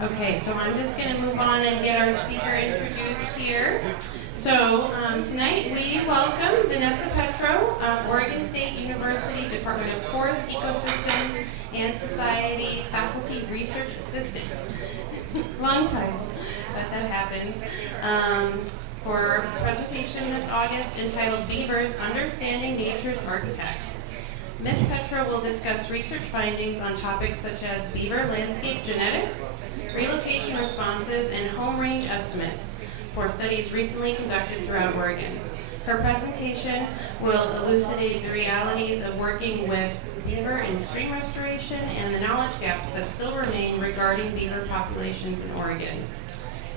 Okay, so I'm just going to move on and get our speaker introduced here. So tonight we welcome Vanessa Petro, Oregon State University Department of Forest Ecosystems and Society Faculty Research Assistant. Long time, but that happens. For a presentation this August entitled Beavers, Understanding Nature's Architects. Ms. Petro will discuss research findings on topics such as beaver landscape genetics, relocation responses, and home range estimates for studies recently conducted throughout Oregon. Her presentation will elucidate the realities of working with beaver and stream restoration and the knowledge gaps that still remain regarding beaver populations in Oregon.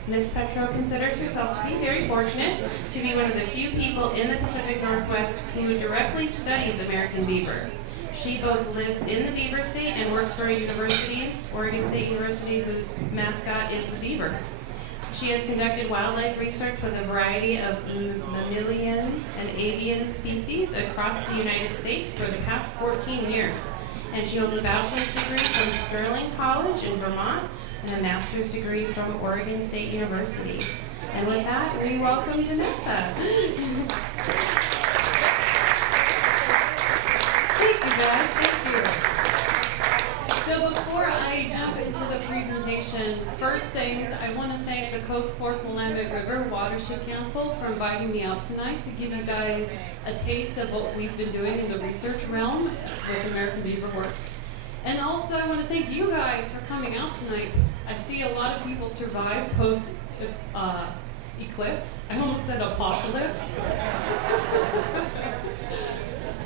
Ms. Petro considers herself to be very fortunate to be one of the few people in the Pacific Northwest who directly studies American beaver. She both lives in the beaver state and works for a university, Oregon State University, whose mascot is the beaver. She has conducted wildlife research with a variety of mammalian and avian species across the United States for the past 14 years. And she holds a bachelor's degree from Sterling College in Vermont and a master's degree from Oregon State University. And with that, we welcome Vanessa. Thank you, guys. Thank you. So before I jump into the presentation, first things, I want to thank the Coast Fork Willamette River Watershed Council for inviting me out tonight to give you guys a taste of what we've been doing in the research realm with American beaver work. And also, I want to thank you guys for coming out tonight. I see a lot of people survived post eclipse. I almost said apocalypse.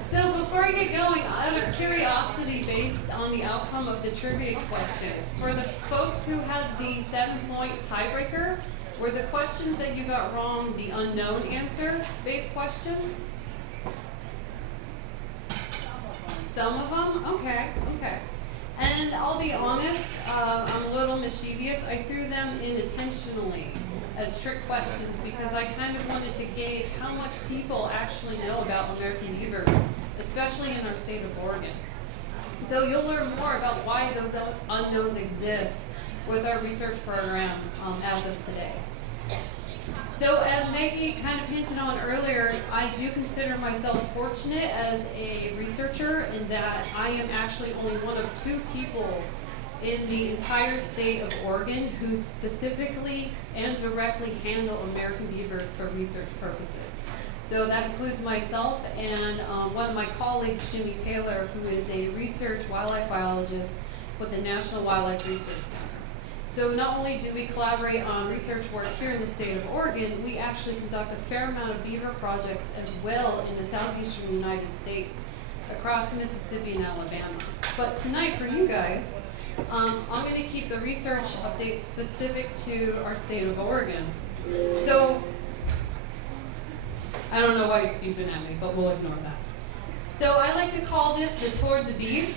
So before I get going, I have a curiosity based on the outcome of the trivia questions. For the folks who had the 7-point tiebreaker, were the questions that you got wrong the unknown answer based questions? Some of them? Okay. And I'll be honest, I'm a little mischievous. I threw them in intentionally as trick questions because I kind of wanted to gauge how much people actually know about American beavers, especially in our state of Oregon. So you'll learn more about why those unknowns exist with our research program as of today. So as Maggie kind of hinted on earlier, I do consider myself fortunate as a researcher in that I am actually only one of 2 people in the entire state of Oregon who specifically and directly handle American beavers for research purposes. So that includes myself and one of my colleagues, Jimmy Taylor, who is a research wildlife biologist with the National Wildlife Research Center. So not only do we collaborate on research work here in the state of Oregon, we actually conduct a fair amount of beaver projects as well in the southeastern United States, across Mississippi and Alabama. But tonight for you guys, I'm going to keep the research updates specific to our state of Oregon. So, I don't know why it's beeping at me, but we'll ignore that. So I like to call this the Tour de Beaver.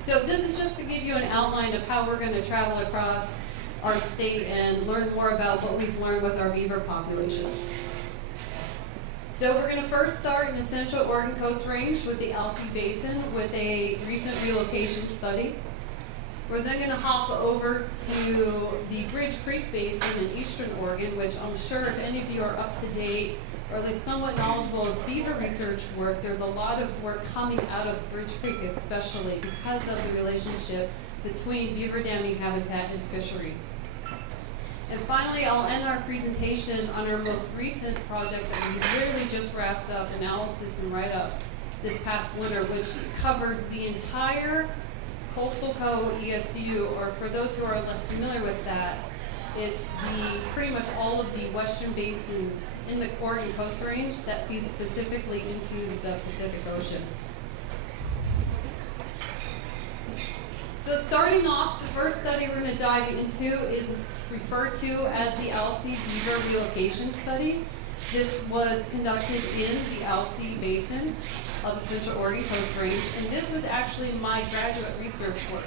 So this is just to give you an outline of how we're going to travel across our state and learn more about what we've learned with our beaver populations. So we're going to first start in the Central Oregon Coast Range with the Alsea Basin with a recent relocation study. We're then going to hop over to the Bridge Creek Basin in eastern Oregon, which I'm sure if any of you are up to date or at least somewhat knowledgeable of beaver research work, there's a lot of work coming out of Bridge Creek especially because of the relationship between beaver damming habitat and fisheries. And finally, I'll end our presentation on our most recent project that we literally just wrapped up analysis and write-up this past winter, which covers the entire Coastal Co. ESU, or for those who are less familiar with that, it's pretty much all of the western basins in the Oregon Coast Range that feed specifically into the Pacific Ocean. So starting off, the first study we're going to dive into is referred to as the Alsea Beaver Relocation Study. This was conducted in the Alsea Basin of the Central Oregon Coast Range, and this was actually my graduate research work.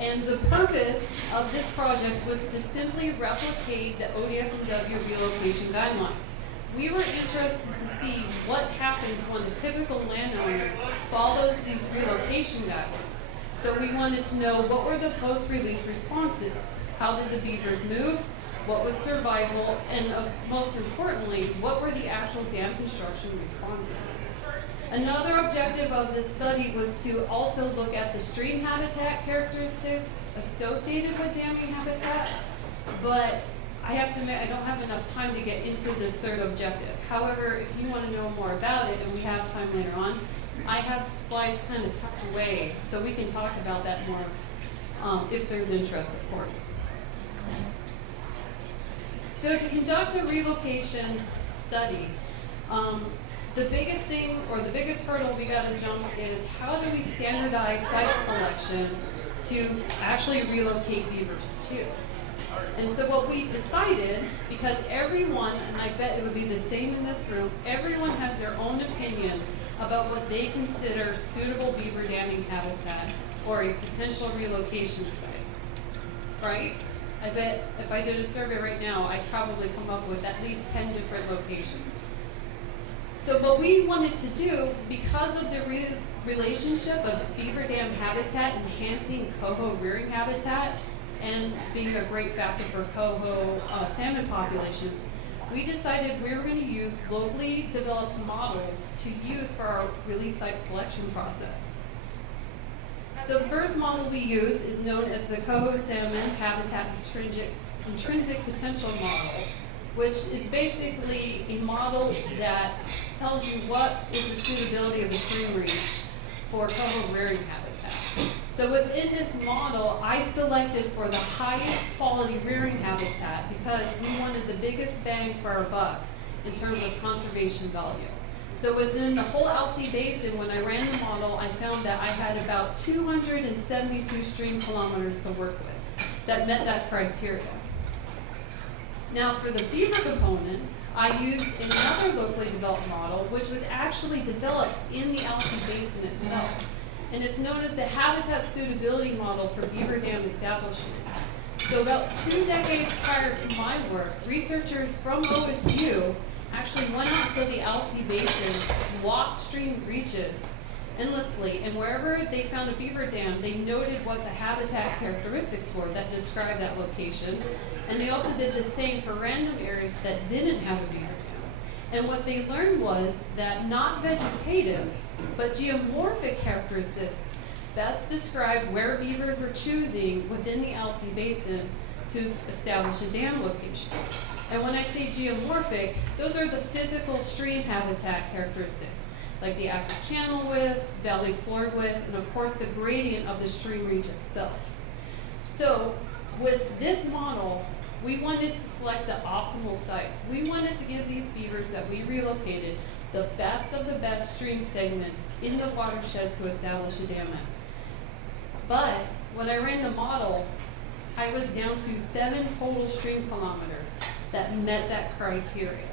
And the purpose of this project was to simply replicate the ODF&W relocation guidelines. We were interested to see what happens when a typical landowner follows these relocation guidelines. So we wanted to know what were the post-release responses? How did the beavers move? What was survival? And most importantly, what were the actual dam construction responses? Another objective of this study was to also look at the stream habitat characteristics associated with damming habitat, but I have to admit I don't have enough time to get into this third objective. However, if you want to know more about it, and we have time later on, I have slides kind of tucked away, so we can talk about that more if there's interest, of course. So to conduct a relocation study, the biggest thing, or the biggest hurdle we got to jump is how do we standardize site selection to actually relocate beavers to? And so what we decided, because everyone, and I bet it would be the same in this room, everyone has their own opinion about what they consider suitable beaver damming habitat or a potential relocation site, right? I bet if I did a survey right now, I'd probably come up with at least 10 different locations. So what we wanted to do, because of the relationship of beaver dam habitat enhancing coho rearing habitat and being a great factor for coho salmon populations, we decided we were going to use locally developed models to use for our release site selection process. So the first model we use is known as the coho salmon habitat intrinsic potential model, which is basically a model that tells you what is the suitability of a stream reach for coho rearing habitat. So within this model, I selected for the highest quality rearing habitat because we wanted the biggest bang for our buck in terms of conservation value. So within the whole Alsea Basin, when I ran the model, I found that I had about 272 stream kilometers to work with that met that criteria. Now for the beaver component, I used another locally developed model, which was actually developed in the Alsea Basin itself. And it's known as the Habitat Suitability Model for Beaver Dam Establishment. So about 2 decades prior to my work, researchers from OSU actually went out to the Alsea Basin, walked stream reaches endlessly, and wherever they found a beaver dam, they noted what the habitat characteristics were that described that location. And they also did the same for random areas that didn't have a beaver dam. And what they learned was that not vegetative, but geomorphic characteristics best describe where beavers were choosing within the Alsea Basin to establish a dam location. And when I say geomorphic, those are the physical stream habitat characteristics, like the active channel width, valley floor width, and of course the gradient of the stream reach itself. So with this model, we wanted to select the optimal sites. We wanted to give these beavers that we relocated the best of the best stream segments in the watershed to establish a dam at. But when I ran the model, I was down to 7 total stream kilometers that met that criteria.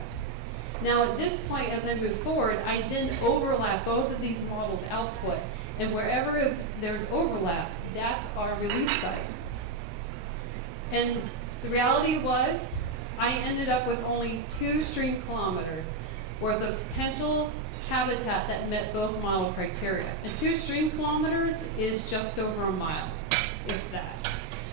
Now at this point, as I move forward, I then overlap both of these models' output, and wherever there's overlap, that's our release site. And the reality was, I ended up with only 2 stream kilometers worth of potential habitat that met both model criteria. And 2 stream kilometers is just over a mile, if that.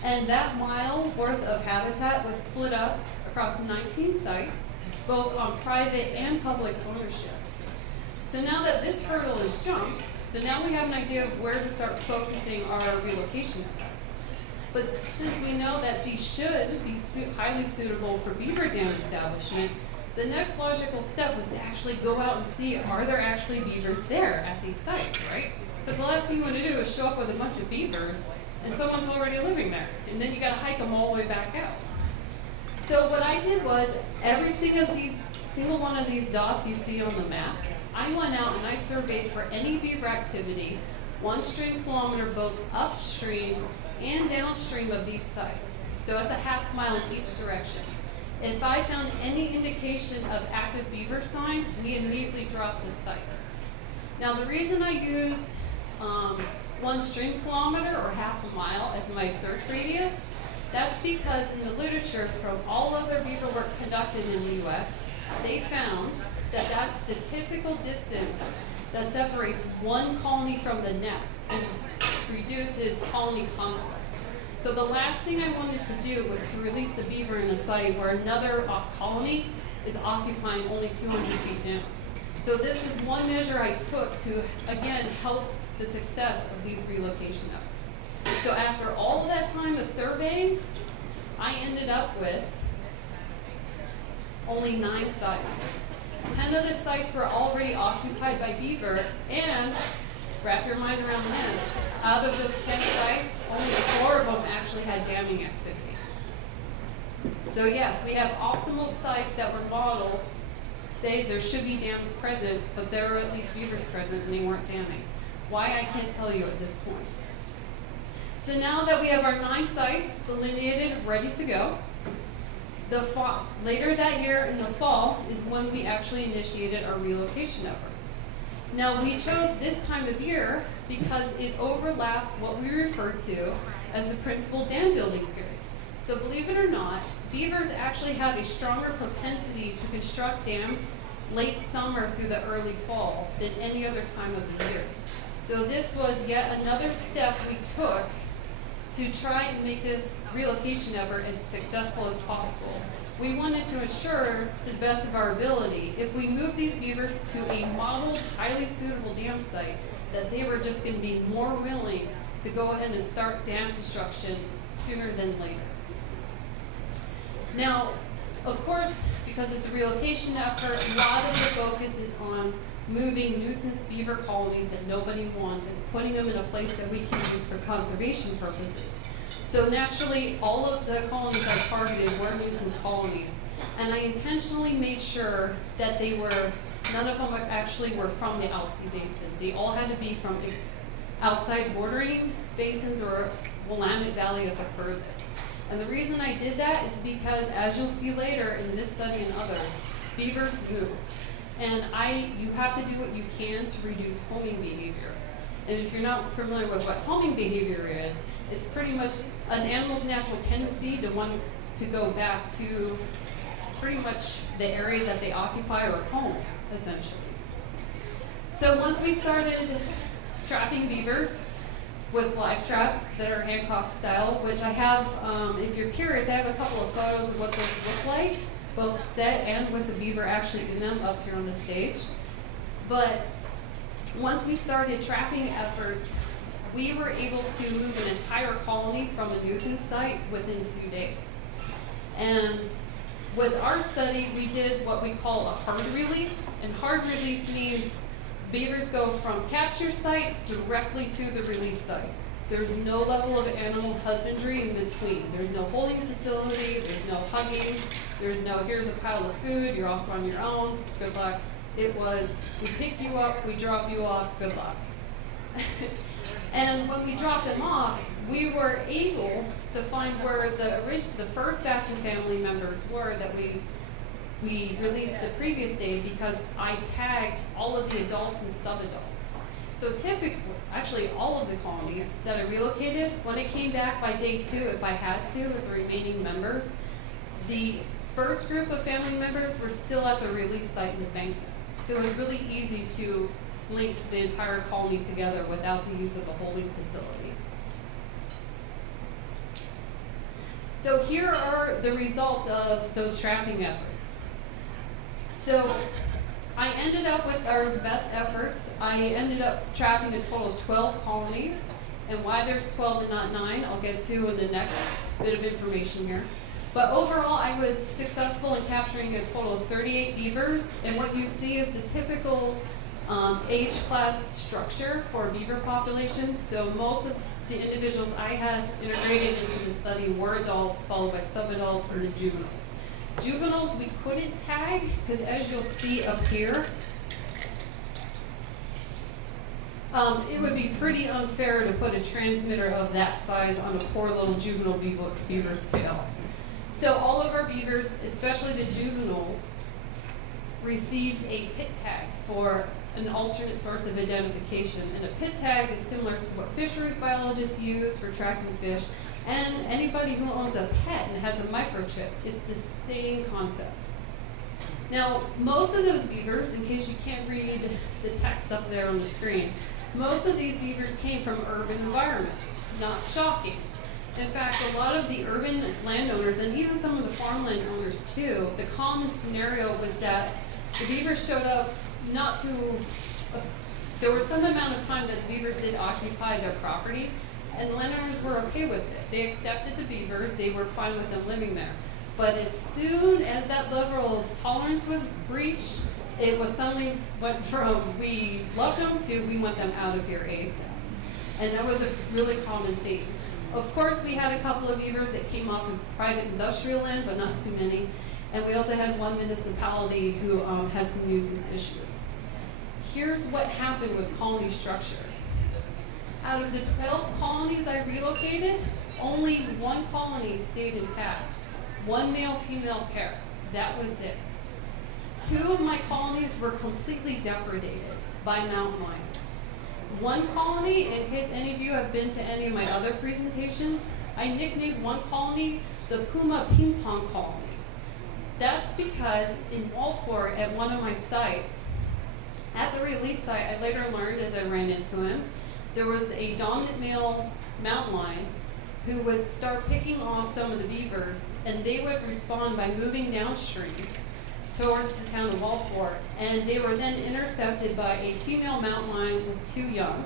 And that mile worth of habitat was split up across 19 sites, both on private and public ownership. So now that this hurdle is jumped, so now we have an idea of where to start focusing our relocation efforts. But since we know that these should be highly suitable for beaver dam establishment, the next logical step was to actually go out and see, are there actually beavers there at these sites, right? Because the last thing you want to do is show up with a bunch of beavers and someone's already living there, and then you got to hike them all the way back out. So what I did was, every single one of these dots you see on the map, I went out and I surveyed for any beaver activity 1 stream kilometer both upstream and downstream of these sites. So that's a half mile in each direction. If I found any indication of active beaver sign, we immediately dropped the site. Now the reason I used 1 stream kilometer or half a mile as my search radius, that's because in the literature from all other beaver work conducted in the US, they found that that's the typical distance that separates one colony from the next. And to reduce his colony conflict. So the last thing I wanted to do was to release the beaver in a site where another colony is occupying only 200 feet down. So this is one measure I took to, again, help the success of these relocation efforts. So after all of that time of surveying, I ended up with only 9 sites. 10 of the sites were already occupied by beaver, and wrap your mind around this, out of those 10 sites, only 4 of them actually had damming activity. So yes, we have optimal sites that were modeled, say there should be dams present, but there were at least beavers present and they weren't damming. Why, I can't tell you at this point. So now that we have our 9 sites delineated, ready to go, later that year in the fall is when we actually initiated our relocation efforts. Now we chose this time of year because it overlaps what we refer to as the principal dam building period. So believe it or not, beavers actually have a stronger propensity to construct dams late summer through the early fall than any other time of the year. So this was yet another step we took to try and make this relocation effort as successful as possible. We wanted to ensure, to the best of our ability, if we move these beavers to a modeled, highly suitable dam site, that they were just going to be more willing to go ahead and start dam construction sooner than later. Now, of course, because it's a relocation effort, a lot of the focus is on moving nuisance beaver colonies that nobody wants and putting them in a place that we can use for conservation purposes. So naturally, all of the colonies I targeted were nuisance colonies, and I intentionally made sure that none of them actually were from the Alsea Basin. They all had to be from outside bordering basins or Willamette Valley at the furthest. And the reason I did that is because, as you'll see later in this study and others, beavers move. And you have to do what you can to reduce homing behavior. And if you're not familiar with what homing behavior is, it's pretty much an animal's natural tendency to want to go back to pretty much the area that they occupy or home, essentially. So once we started trapping beavers with live traps that are Hancock style, which I have, if you're curious, I have a couple of photos of what those look like, both set and with the beaver actually in them up here on the stage. But once we started trapping efforts, we were able to move an entire colony from a nuisance site within 2 days. And with our study, we did what we call a hard release. And hard release means beavers go from capture site directly to the release site. There's no level of animal husbandry in between. There's no holding facility, there's no hugging, there's no, here's a pile of food, you're off on your own, good luck. It was, we pick you up, we drop you off, good luck. And when we dropped them off, we were able to find where the first batch of family members were that we released the previous day, because I tagged all of the adults and sub-adults. So typically, actually all of the colonies that I relocated, when I came back by day 2, if I had to, with the remaining members, the first group of family members were still at the release site in Bankton. So it was really easy to link the entire colony together without the use of the holding facility. So here are the results of those trapping efforts. So I ended up with our best efforts. I ended up trapping a total of 12 colonies, and why there's 12 and not 9, I'll get to in the next bit of information here. But overall, I was successful in capturing a total of 38 beavers, and what you see is the typical age class structure for beaver population. So most of the individuals I had integrated into the study were adults, followed by subadults and then juveniles. Juveniles we couldn't tag because, as you'll see up here, it would be pretty unfair to put a transmitter of that size on a poor little juvenile beaver's tail. So all of our beavers, especially the juveniles, received a pit tag for an alternate source of identification. And a pit tag is similar to what fisheries biologists use for tracking fish. And anybody who owns a pet and has a microchip, it's the same concept. Now, most of those beavers, in case you can't read the text up there on the screen, Most of these beavers came from urban environments, not shocking. In fact, a lot of the urban landowners, and even some of the farmland owners too, the common scenario was that the beavers showed up not to, there was some amount of time that the beavers did occupy their property, and landowners were okay with it. They accepted the beavers, they were fine with them living there. But as soon as that level of tolerance was breached, it was suddenly went from we loved them to we want them out of here ASAP. And that was a really common theme. Of course, we had a couple of beavers that came off of private industrial land, but not too many. And we also had one municipality who had some nuisance issues. Here's what happened with colony structure. Out of the 12 colonies I relocated, only one colony stayed intact. One male-female pair. That was it. 2 of my colonies were completely depredated by mountain lions. One colony, in case any of you have been to any of my other presentations, I nicknamed one colony the Puma Ping Pong Colony. That's because in Walport, at one of my sites, at the release site, I later learned as I ran into him, there was a dominant male mountain lion who would start picking off some of the beavers, and they would respond by moving downstream towards the town of Walport, and they were then intercepted by a female mountain lion with 2 young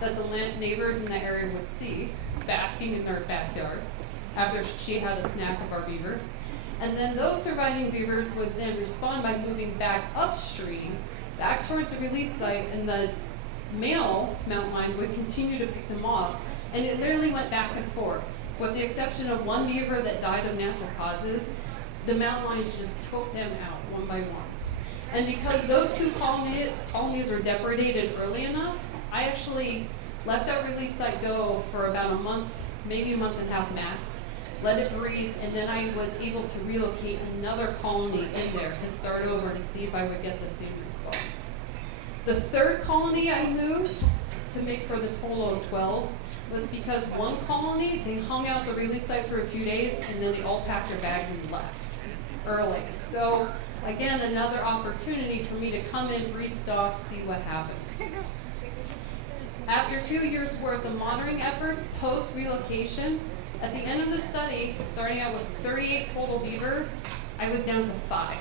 that the neighbors in the area would see basking in their backyards after she had a snack of our beavers. And then those surviving beavers would then respond by moving back upstream, back towards the release site, and the male mountain lion would continue to pick them off. And it literally went back and forth. With the exception of one beaver that died of natural causes, the mountain lions just took them out one by one. And because those 2 colonies were depredated early enough, I actually let that release site go for about a month, maybe a month and a half max, let it breathe, and then I was able to relocate another colony in there to start over to see if I would get the same response. The 3rd colony I moved to make for the total of 12 was because one colony, they hung out the release site for a few days, and then they all packed their bags and left early. So again, another opportunity for me to come in, restock, see what happens. After 2 years worth of monitoring efforts post-relocation, at the end of the study, starting out with 38 total beavers, I was down to 5.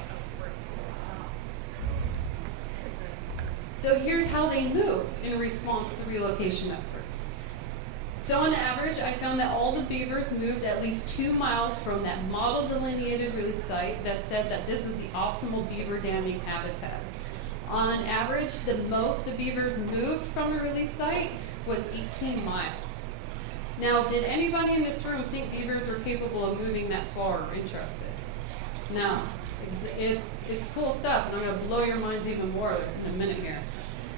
So here's how they move in response to relocation efforts. So on average, I found that all the beavers moved at least 2 miles from that model delineated release site that said that this was the optimal beaver damming habitat. On average, the most the beavers moved from a release site was 18 miles. Now, did anybody in this room think beavers were capable of moving that far or interested? No. It's cool stuff, and I'm going to blow your minds even more in a minute here.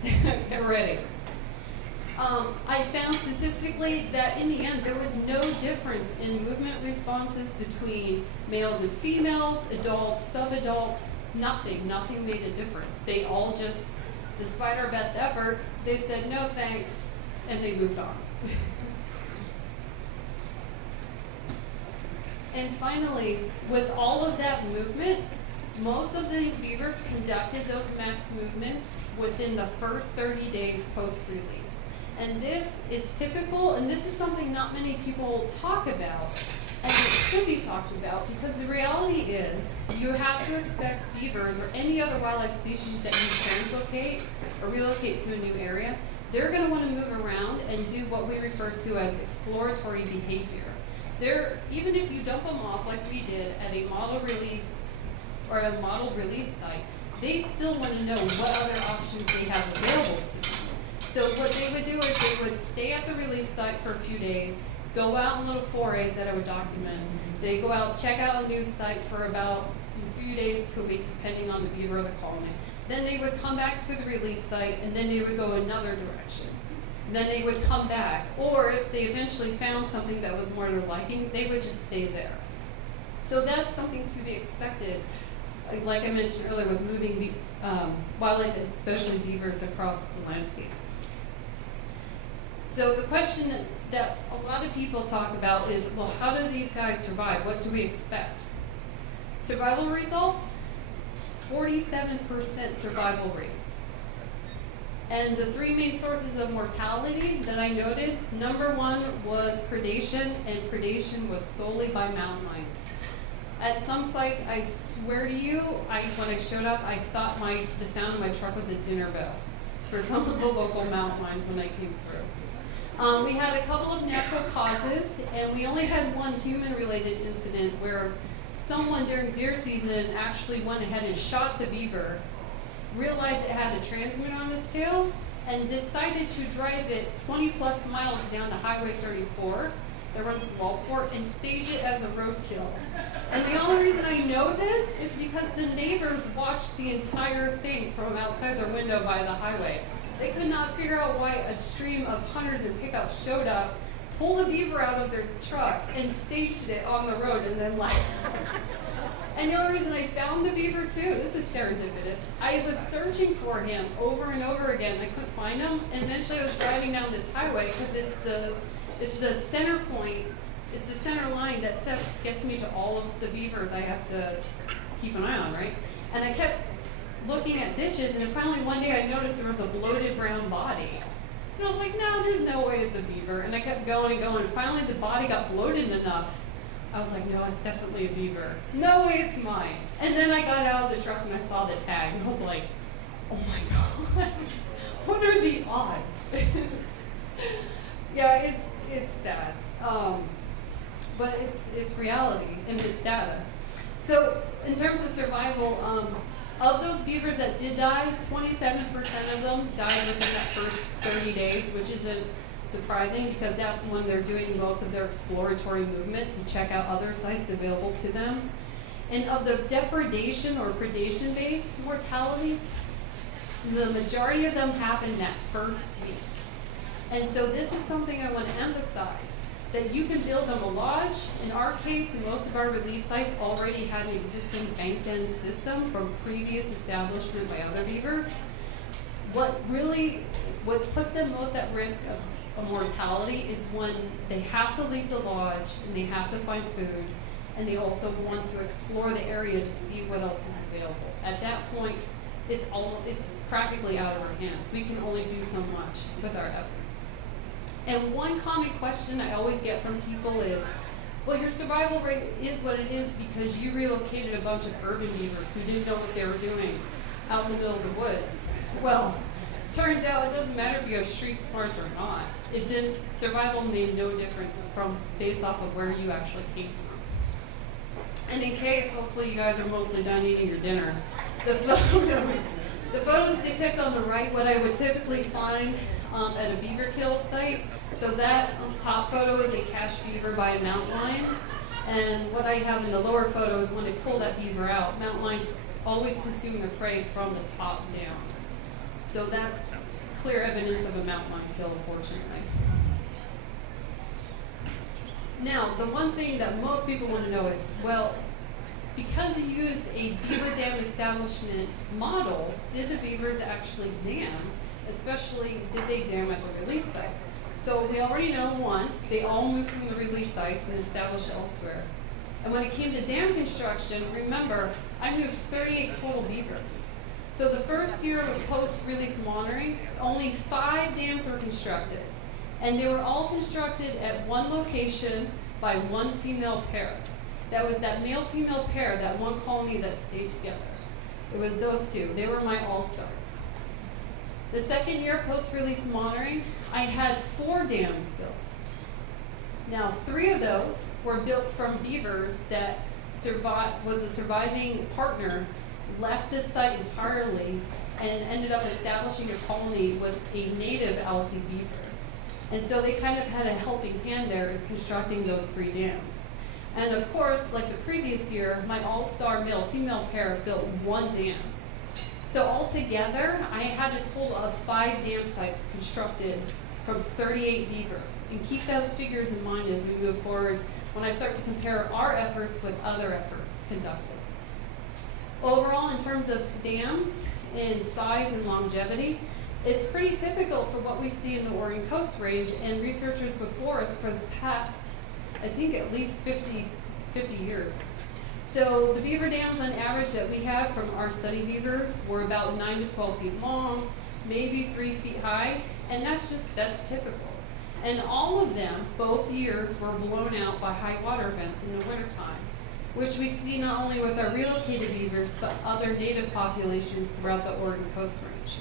Get ready. I found statistically that in the end there was no difference in movement responses between males and females, adults, subadults, nothing made a difference. They all just, despite our best efforts, they said no thanks, and they moved on. And finally, with all of that movement, most of these beavers conducted those max movements within the first 30 days post-release. And this is typical, and this is something not many people talk about, and it should be talked about, because the reality is you have to expect beavers or any other wildlife species that you translocate or relocate to a new area, they're going to want to move around and do what we refer to as exploratory behavior. Even if you dump them off like we did at a model release or a model release site, they still want to know what other options they have available to them. So what they would do is they would stay at the release site for a few days, go out in little forays that I would document. They go out, check out a new site for about a few days to a week, depending on the beaver or the colony. Then they would come back to the release site, and then they would go another direction. Then they would come back, or if they eventually found something that was more to their liking, they would just stay there. So that's something to be expected, like I mentioned earlier, with moving wildlife, especially beavers, across the landscape. So the question that a lot of people talk about is, well, how do these guys survive? What do we expect? Survival results, 47% survival rate. And the three main sources of mortality that I noted, number one was predation, and predation was solely by mountain lions. At some sites, I swear to you, when I showed up, I thought the sound of my truck was a dinner bell for some of the local mountain lions when I came through. We had a couple of natural causes, and we only had one human-related incident where someone during deer season actually went ahead and shot the beaver, realized it had a transmitter on its tail, and decided to drive it 20 plus miles down to Highway 34 that runs to Wallport and stage it as a roadkill. And the only reason I know this is because the neighbors watched the entire thing from outside their window by the highway. They could not figure out why a stream of hunters and pickups showed up, pulled a beaver out of their truck, and staged it on the road and then left. And the only reason I found the beaver too, this is serendipitous, I was searching for him over and over again. I couldn't find him, and eventually I was driving down this highway because it's the center point, it's the center line that gets me to all of the beavers I have to keep an eye on, right? And I kept looking at ditches, and then finally one day I noticed there was a bloated brown body. And I was like, no, there's no way it's a beaver. And I kept going and going, and finally the body got bloated enough. I was like, no, it's definitely a beaver. No way, it's mine. And then I got out of the truck and I saw the tag, and I was like, oh my God, what are the odds? Yeah, it's sad, but it's reality and it's data. So in terms of survival, of those beavers that did die, 27% of them died within that first 30 days, which isn't surprising because that's when they're doing most of their exploratory movement to check out other sites available to them. And of the depredation or predation-based mortalities, the majority of them happened that first week. And so this is something I want to emphasize, that you can build them a lodge. In our case, most of our release sites already had an existing bank den system from previous establishment by other beavers. What puts them most at risk of mortality is when they have to leave the lodge and they have to find food, and they also want to explore the area to see what else is available. At that point, it's practically out of our hands. We can only do so much with our efforts. And one common question I always get from people is, well, your survival rate is what it is because you relocated a bunch of urban beavers who didn't know what they were doing out in the middle of the woods. Well, turns out it doesn't matter if you have street smarts or not. Survival made no difference based off of where you actually came from. And in case, hopefully you guys are mostly done eating your dinner, the photos depict on the right what I would typically find at a beaver kill site. So that top photo is a cached beaver by a mountain lion. And what I have in the lower photo is when they pull that beaver out, mountain lions always consume their prey from the top down. So that's clear evidence of a mountain lion kill, unfortunately. Now, the one thing that most people want to know is, well, because you used a beaver dam establishment model, did the beavers actually dam? Especially, did they dam at the release site? So we already know one, they all moved from the release sites and established elsewhere. And when it came to dam construction, remember, I moved 38 total beavers. So the first year of post-release monitoring, only 5 dams were constructed. And they were all constructed at one location by one female pair. That was that male-female pair, that one colony that stayed together. It was those two. They were my all-stars. The second year post-release monitoring, I had 4 dams built. Now, 3 of those were built from beavers that was a surviving partner, left this site entirely, and ended up establishing a colony with a native LC beaver. And so they kind of had a helping hand there in constructing those 3 dams. And of course, like the previous year, my all-star male-female pair built 1 dam. So altogether, I had a total of 5 dam sites constructed from 38 beavers. And keep those figures in mind as we move forward when I start to compare our efforts with other efforts conducted. Overall, in terms of dams in size and longevity, it's pretty typical for what we see in the Oregon Coast Range, and researchers before us for the past, I think, at least 50 years. So the beaver dams on average that we have from our study beavers were about 9 to 12 feet long, maybe 3 feet high, and that's typical. And all of them, both years, were blown out by high water events in the wintertime, which we see not only with our relocated beavers, but other native populations throughout the Oregon Coast Range.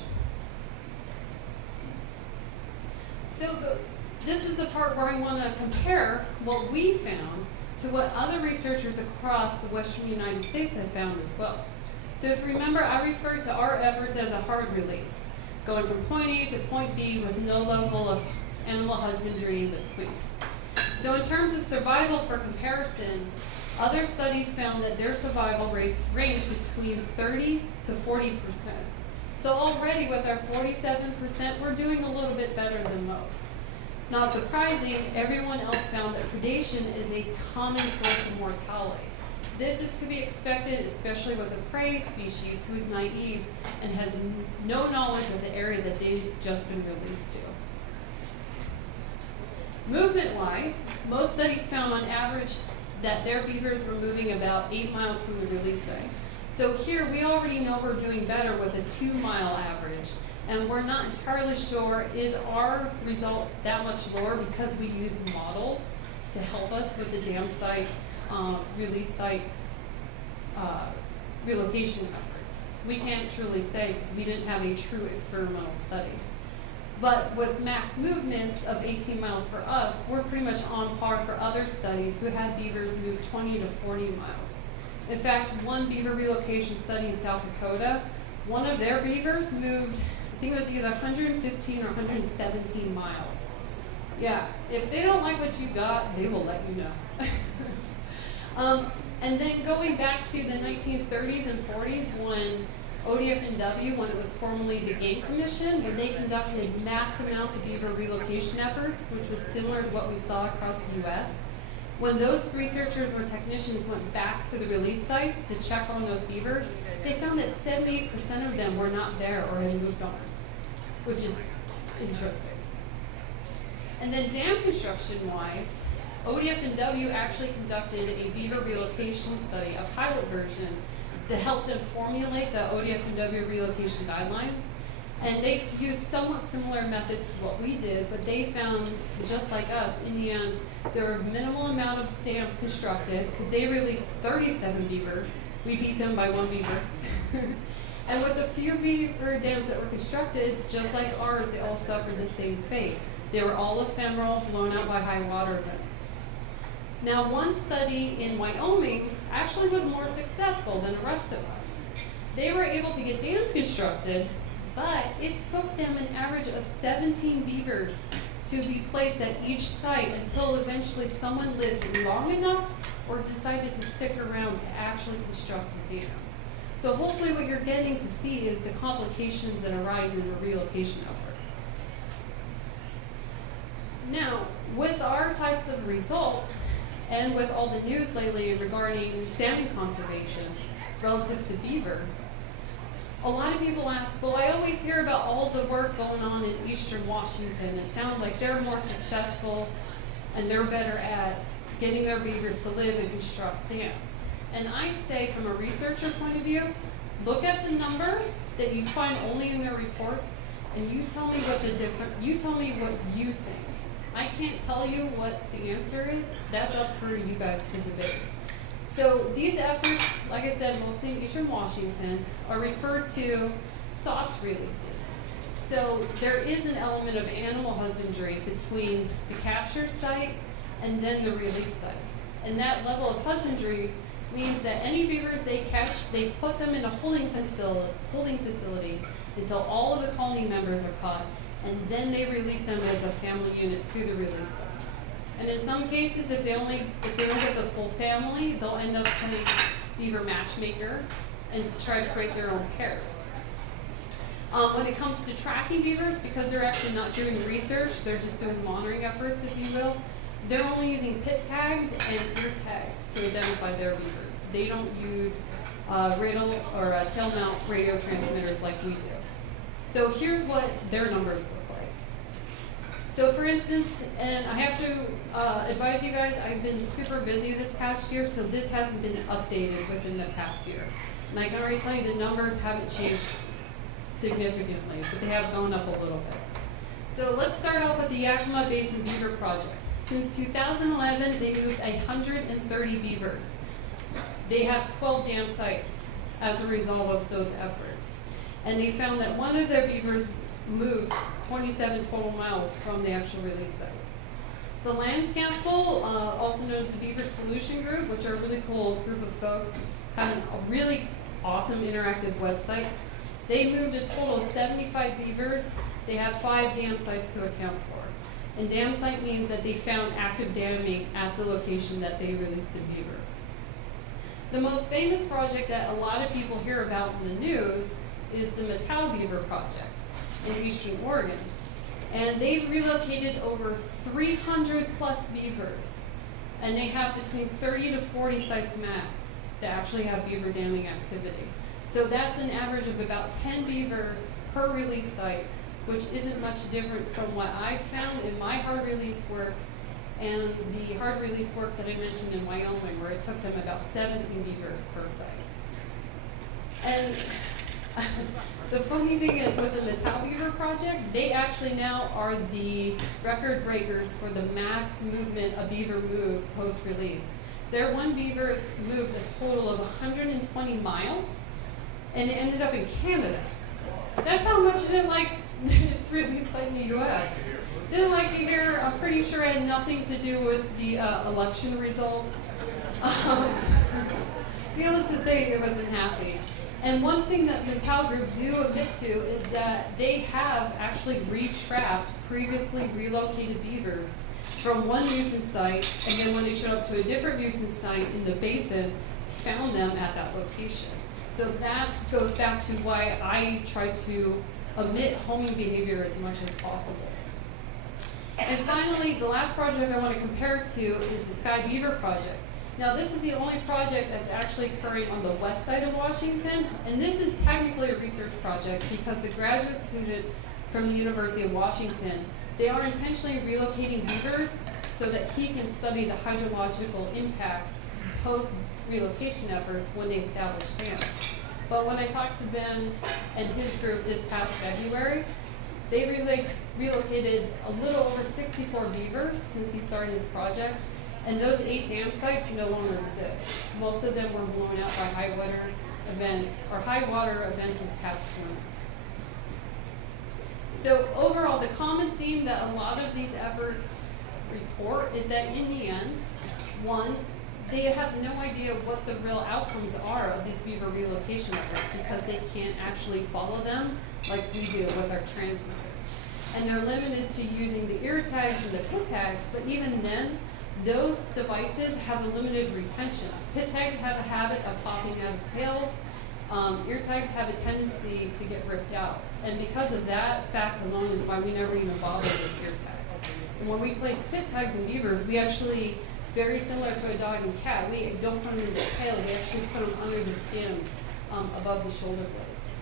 So this is the part where I want to compare what we found to what other researchers across the western United States have found as well. So if you remember, I referred to our efforts as a hard release, going from point A to point B with no level of animal husbandry in between. So in terms of survival for comparison, other studies found that their survival rates range between 30 to 40%. So already with our 47%, we're doing a little bit better than most. Not surprising, everyone else found that predation is a common source of mortality. This is to be expected, especially with a prey species who is naive and has no knowledge of the area that they've just been released to. Movement-wise, most studies found on average that their beavers were moving about 8 miles from the release site. So here we already know we're doing better with a 2-mile average, and we're not entirely sure, is our result that much lower because we used models to help us with the dam site, release site relocation efforts. We can't truly say because we didn't have a true experimental study. But with max movements of 18 miles for us, we're pretty much on par for other studies who had beavers move 20 to 40 miles. In fact, one beaver relocation study in South Dakota, one of their beavers moved, I think it was either 115 or 117 miles. Yeah, if they don't like what you got, they will let you know. And then going back to the 1930s and 40s when ODF&W, when it was formerly the Game Commission, when they conducted mass amounts of beaver relocation efforts, which was similar to what we saw across the U.S., when those researchers or technicians went back to the release sites to check on those beavers, they found that 78% of them were not there or had moved on, which is interesting. And then dam construction-wise, ODF&W actually conducted a beaver relocation study, a pilot version, to help them formulate the ODF&W relocation guidelines. And they used somewhat similar methods to what we did, but they found, just like us, in the end, there were a minimal amount of dams constructed, because they released 37 beavers. We beat them by 1 beaver. And with the few beaver dams that were constructed, just like ours, they all suffered the same fate. They were all ephemeral, blown out by high water events. Now, one study in Wyoming actually was more successful than the rest of us. They were able to get dams constructed, but it took them an average of 17 beavers to be placed at each site until eventually someone lived long enough or decided to stick around to actually construct a dam. So hopefully what you're getting to see is the complications that arise in a relocation effort. Now, with our types of results, and with all the news lately regarding salmon conservation relative to beavers, a lot of people ask, well, I always hear about all the work going on in eastern Washington. It sounds like they're more successful and they're better at getting their beavers to live and construct dams. And I say, from a researcher point of view, look at the numbers that you find only in their reports, and you tell me what you think. I can't tell you what the answer is. That's up for you guys to debate. So these efforts, like I said, mostly in eastern Washington, are referred to soft releases. So there is an element of animal husbandry between the capture site and then the release site. And that level of husbandry means that any beavers they catch, they put them in a holding facility until all of the colony members are caught, and then they release them as a family unit to the release site. And in some cases, if they don't get the full family, they'll end up playing beaver matchmaker and try to create their own pairs. When it comes to tracking beavers, because they're actually not doing research, they're just doing monitoring efforts, if you will, they're only using pit tags and ear tags to identify their beavers. They don't use riddle or tail mount radio transmitters like we do. So here's what their numbers look like. So for instance, and I have to advise you guys, I've been super busy this past year, so this hasn't been updated within the past year. And I can already tell you the numbers haven't changed significantly, but they have gone up a little bit. So let's start off with the Yakima Basin Beaver Project. Since 2011, they moved 130 beavers. They have 12 dam sites as a result of those efforts. And they found that one of their beavers moved 27 total miles from the actual release site. The Lands Council, also known as the Beaver Solution Group, which are a really cool group of folks, have a really awesome interactive website. They moved a total of 75 beavers. They have 5 dam sites to account for. And dam site means that they found active damming at the location that they released the beaver. The most famous project that a lot of people hear about in the news is the Matau Beaver Project in eastern Oregon. And they've relocated over 300 plus beavers. And they have between 30 to 40 sites max that actually have beaver damming activity. So that's an average of about 10 beavers per release site, which isn't much different from what I've found in my hard release work and the hard release work that I mentioned in Wyoming, where it took them about 17 beavers per site. And the funny thing is with the Matau Beaver Project, they actually now are the record breakers for the max movement a beaver moved post-release. Their one beaver moved a total of 120 miles, and it ended up in Canada. That's how much it didn't like its release site in the U.S. Didn't like to hear, I'm pretty sure it had nothing to do with the election results. Needless to say, it wasn't happy. And one thing that the Matau Group do admit to is that they have actually retrapped previously relocated beavers from one nuisance site, and then when they showed up to a different nuisance site in the basin, found them at that location. So that goes back to why I try to omit homing behavior as much as possible. And finally, the last project I want to compare to is the Sky Beaver Project. Now, this is the only project that's actually occurring on the west side of Washington, and this is technically a research project because the graduate student from the University of Washington, they are intentionally relocating beavers so that he can study the hydrological impacts post-relocation efforts when they establish dams. But when I talked to Ben and his group this past February, they relocated a little over 64 beavers since he started his project, and those 8 dam sites no longer exist. Most of them were blown out by high water events this past winter. So overall, the common theme that a lot of these efforts report is that in the end, one, they have no idea what the real outcomes are of these beaver relocation efforts because they can't actually follow them like we do with our transmitters. And they're limited to using the ear tags and the pit tags, but even then, those devices have a limited retention. Pit tags have a habit of popping out of tails. Ear tags have a tendency to get ripped out. And because of that fact alone is why we never even bother with ear tags. And when we place pit tags in beavers, we actually, very similar to a dog and cat, we don't put them in the tail, we actually put them under the skin above the shoulder blades.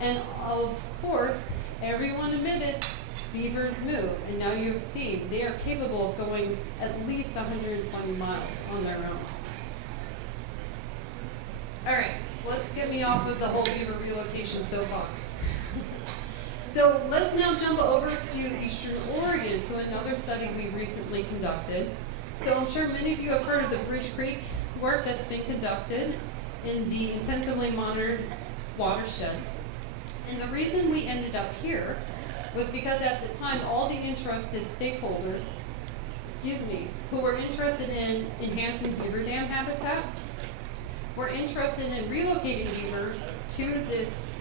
And of course, everyone admitted beavers move, and now you've seen they are capable of going at least 120 miles on their own. All right, so let's get me off of the whole beaver relocation soapbox. So let's now jump over to Eastern Oregon to another study we recently conducted. So I'm sure many of you have heard of the Bridge Creek work that's been conducted in the intensively monitored watershed. And the reason we ended up here was because at the time, all the interested stakeholders, who were interested in enhancing beaver dam habitat, were interested in relocating beavers to this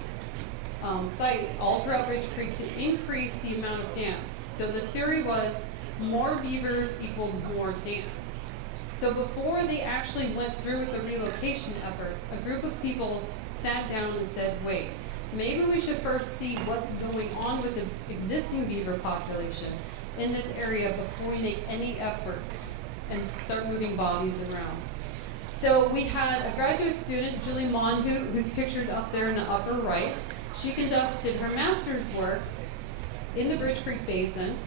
site all throughout Bridge Creek to increase the amount of dams. So the theory was more beavers equaled more dams. So before they actually went through with the relocation efforts, a group of people sat down and said, wait, maybe we should first see what's going on with the existing beaver population in this area before we make any efforts and start moving bodies around. So we had a graduate student, Julie Monhu, who's pictured up there in the upper right. She conducted her master's work in the Bridge Creek Basin,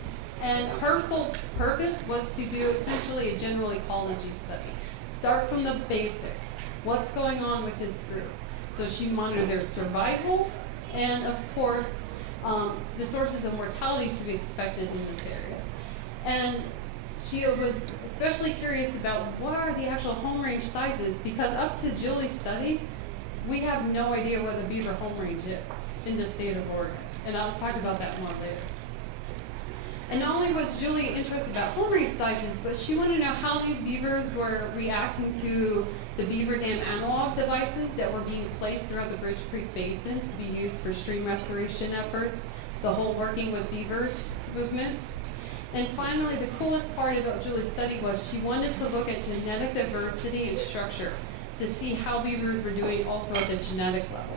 and her sole purpose was to do essentially a general ecology study. Start from the basics. What's going on with this group? So she monitored their survival, and of course, the sources of mortality to be expected in this area. And she was especially curious about what are the actual home range sizes, because up to Julie's study, we have no idea what the beaver home range is in the state of Oregon. And I'll talk about that more later. And not only was Julie interested about home range sizes, but she wanted to know how these beavers were reacting to the beaver dam analog devices that were being placed throughout the Bridge Creek Basin to be used for stream restoration efforts, the whole working with beavers movement. And finally, the coolest part about Julie's study was she wanted to look at genetic diversity and structure to see how beavers were doing also at the genetic level.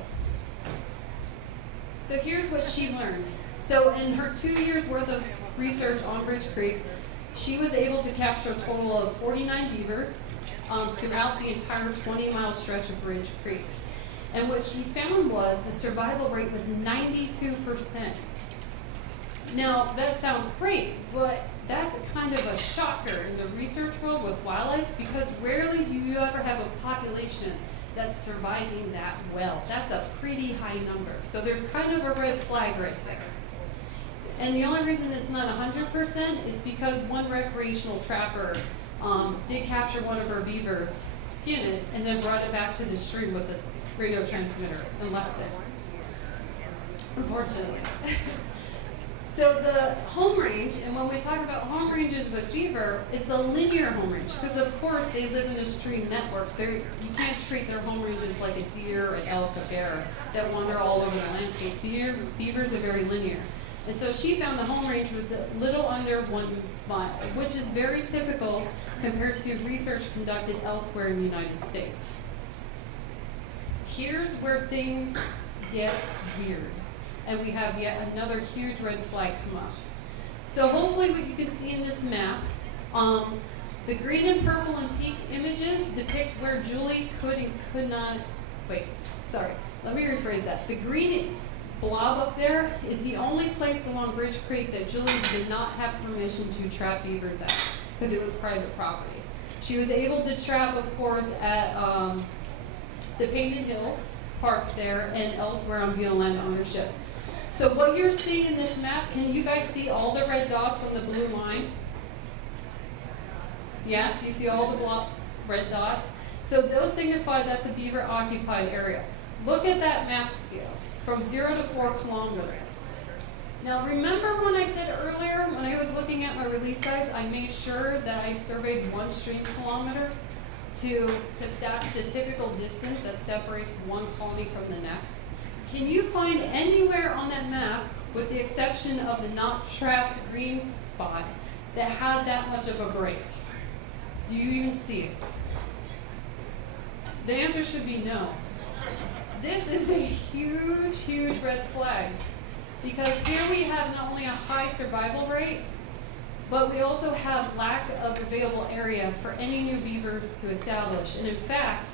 So here's what she learned. So in her 2 years worth of research on Bridge Creek, she was able to capture a total of 49 beavers throughout the entire 20-mile stretch of Bridge Creek. And what she found was the survival rate was 92%. Now, that sounds great, but that's kind of a shocker in the research world with wildlife, because rarely do you ever have a population that's surviving that well. That's a pretty high number. So there's kind of a red flag right there. And the only reason it's not 100% is because one recreational trapper did capture one of her beavers, skin it, and then brought it back to the stream with the radio transmitter and left it. Unfortunately. So the home range, and when we talk about home ranges with beaver, it's a linear home range, because of course they live in a stream network. You can't treat their home ranges like a deer, an elk, a bear that wander all over the landscape. Beavers are very linear. And so she found the home range was a little under 1 mile, which is very typical compared to research conducted elsewhere in the United States. Here's where things get weird. And we have yet another huge red flag come up. So hopefully what you can see in this map, the green and purple and pink images depict where Julie could and could not, let me rephrase that. The green blob up there is the only place along Bridge Creek that Julie did not have permission to trap beavers at, because it was private property. She was able to trap, of course, at the Painted Hills Park there and elsewhere on BLM land ownership. So what you're seeing in this map, can you guys see all the red dots on the blue line? Yes, you see all the red dots? So those signify that's a beaver occupied area. Look at that map scale, from 0 to 4 kilometers. Now remember when I said earlier, when I was looking at my release sites, I made sure that I surveyed 1 stream kilometer because that's the typical distance that separates one colony from the next. Can you find anywhere on that map, with the exception of the not trapped green spot, that has that much of a break? Do you even see it? The answer should be no. This is a huge, huge red flag, because here we have not only a high survival rate, but we also have lack of available area for any new beavers to establish. And in fact,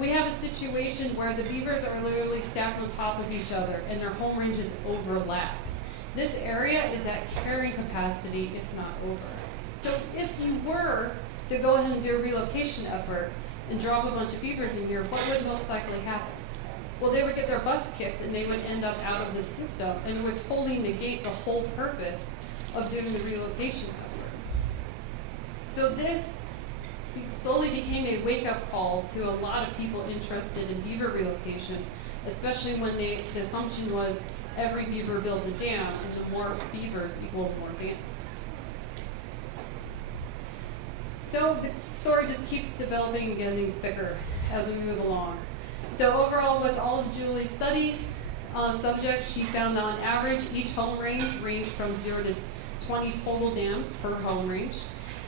we have a situation where the beavers are literally stacked on top of each other and their home ranges overlap. This area is at carrying capacity, if not over. So if you were to go ahead and do a relocation effort and drop a bunch of beavers in here, what would most likely happen? Well, they would get their butts kicked and they would end up out of the system, and it would totally negate the whole purpose of doing the relocation effort. So this slowly became a wake-up call to a lot of people interested in beaver relocation, especially when the assumption was every beaver builds a dam, and the more beavers equal more dams. So the story just keeps developing and getting thicker as we move along. So overall, with all of Julie's study subjects, she found that on average, each home range ranged from 0 to 20 total dams per home range.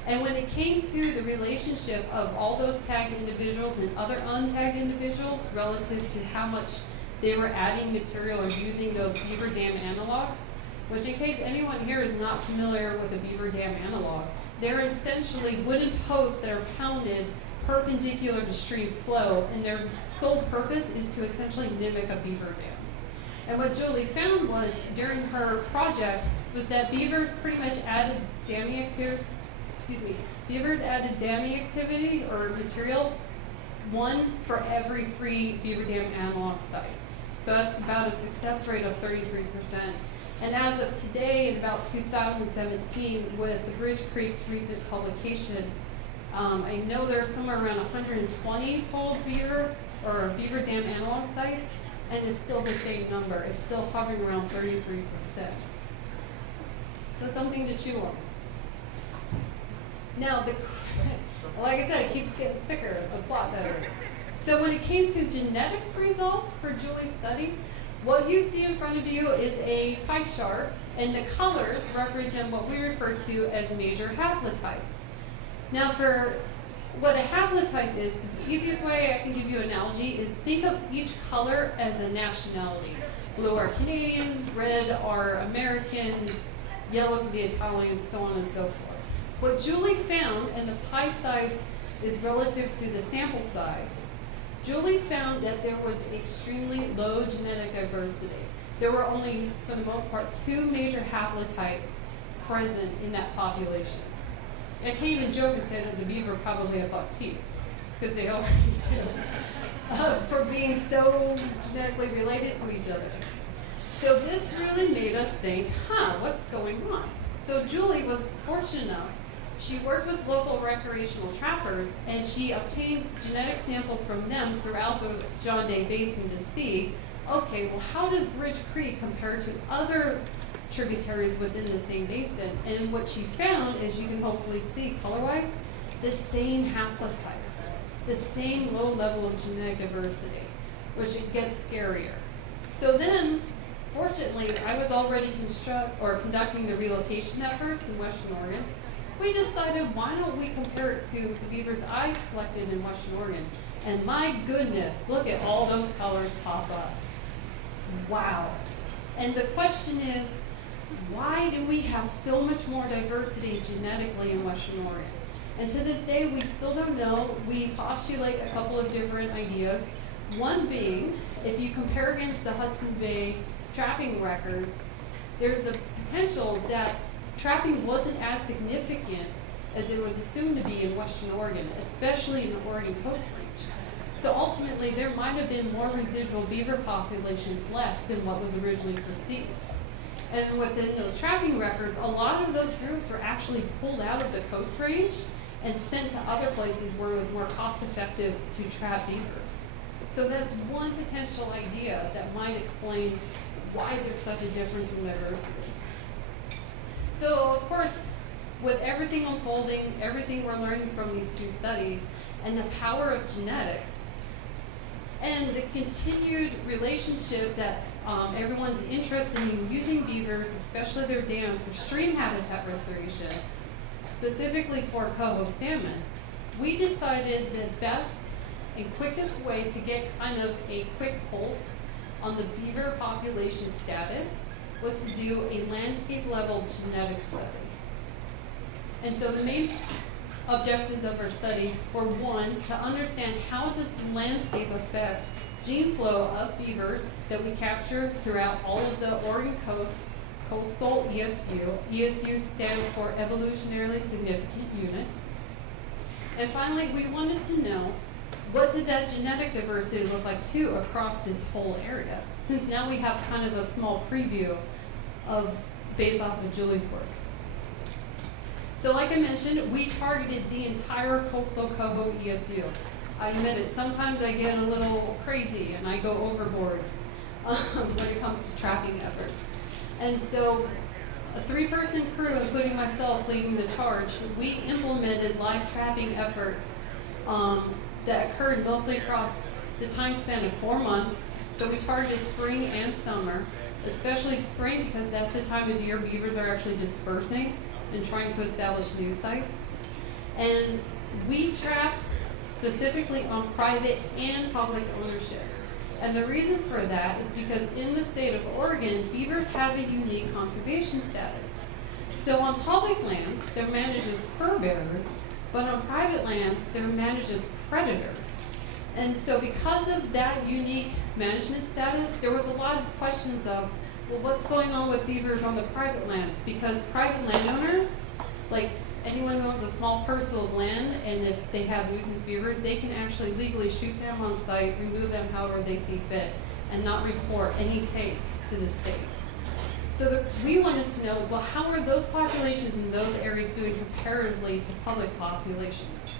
And when it came to the relationship of all those tagged individuals and other untagged individuals relative to how much they were adding material or using those beaver dam analogs, which in case anyone here is not familiar with a beaver dam analog, they're essentially wooden posts that are pounded perpendicular to stream flow, and their sole purpose is to essentially mimic a beaver dam. And what Julie found was, during her project, was that beavers pretty much added damming activity or material 1 for every 3 beaver dam analog sites. So that's about a success rate of 33%. And as of today, in about 2017, with the Bridge Creek's recent publication, I know there's somewhere around 120 total beaver dam analog sites, and it's still the same number. It's still hovering around 33%. So something to chew on. Now, like I said, it keeps getting thicker, the plot that is. So when it came to genetics results for Julie's study, what you see in front of you is a pie chart, and the colors represent what we refer to as major haplotypes. Now, for what a haplotype is, the easiest way I can give you an analogy is think of each color as a nationality. Blue are Canadians, red are Americans, yellow can be Italians, so on and so forth. What Julie found, and the pie size is relative to the sample size, Julie found that there was extremely low genetic diversity. There were only, for the most part, 2 major haplotypes present in that population. I can't even joke and say that the beaver probably have buck teeth, because they already do, for being so genetically related to each other. So this really made us think, what's going on? So Julie was fortunate enough. She worked with local recreational trappers, and she obtained genetic samples from them throughout the John Day Basin to see, okay, well, how does Bridge Creek compare to other tributaries within the same basin? And what she found, as you can hopefully see color-wise, the same haplotypes, the same low level of genetic diversity, which it gets scarier. So then, fortunately, I was already conducting the relocation efforts in Western Oregon. We decided, why don't we compare it to the beavers I've collected in Western Oregon? And my goodness, look at all those colors pop up. Wow. And the question is, why do we have so much more diversity genetically in Western Oregon? And to this day, we still don't know. We postulate a couple of different ideas. One being, if you compare against the Hudson Bay trapping records, there's the potential that trapping wasn't as significant as it was assumed to be in Western Oregon, especially in the Oregon Coast Range. So ultimately, there might have been more residual beaver populations left than what was originally perceived. And within those trapping records, a lot of those groups were actually pulled out of the Coast Range and sent to other places where it was more cost effective to trap beavers. So that's one potential idea that might explain why there's such a difference in diversity. So, of course, with everything unfolding, everything we're learning from these 2 studies, and the power of genetics, and the continued relationship that everyone's interested in using beavers, especially their dams, for stream habitat restoration, specifically for coho salmon, we decided the best and quickest way to get kind of a quick pulse on the beaver population status was to do a landscape level genetic study. And so the main objectives of our study were, 1, to understand how does the landscape affect gene flow of beavers that we capture throughout all of the Oregon coastal ESU. ESU stands for Evolutionarily Significant Unit. And finally, we wanted to know, what did that genetic diversity look like too across this whole area? Since now we have kind of a small preview based off of Julie's work. So like I mentioned, we targeted the entire coastal coho ESU. I admit it, sometimes I get a little crazy and I go overboard when it comes to trapping efforts. And so a 3-person crew, including myself leading the charge, we implemented live trapping efforts that occurred mostly across the time span of 4 months. So we targeted spring and summer, especially spring because that's the time of year beavers are actually dispersing and trying to establish new sites. And we trapped specifically on private and public ownership. And the reason for that is because in the state of Oregon, beavers have a unique conservation status. So on public lands, they're managed as fur bearers, but on private lands, they're managed as predators. And so because of that unique management status, there was a lot of questions of, well, what's going on with beavers on the private lands? Because private landowners, like anyone who owns a small parcel of land, and if they have nuisance beavers, they can actually legally shoot them on site, remove them however they see fit, and not report any take to the state. So we wanted to know, well, how are those populations in those areas doing comparatively to public populations?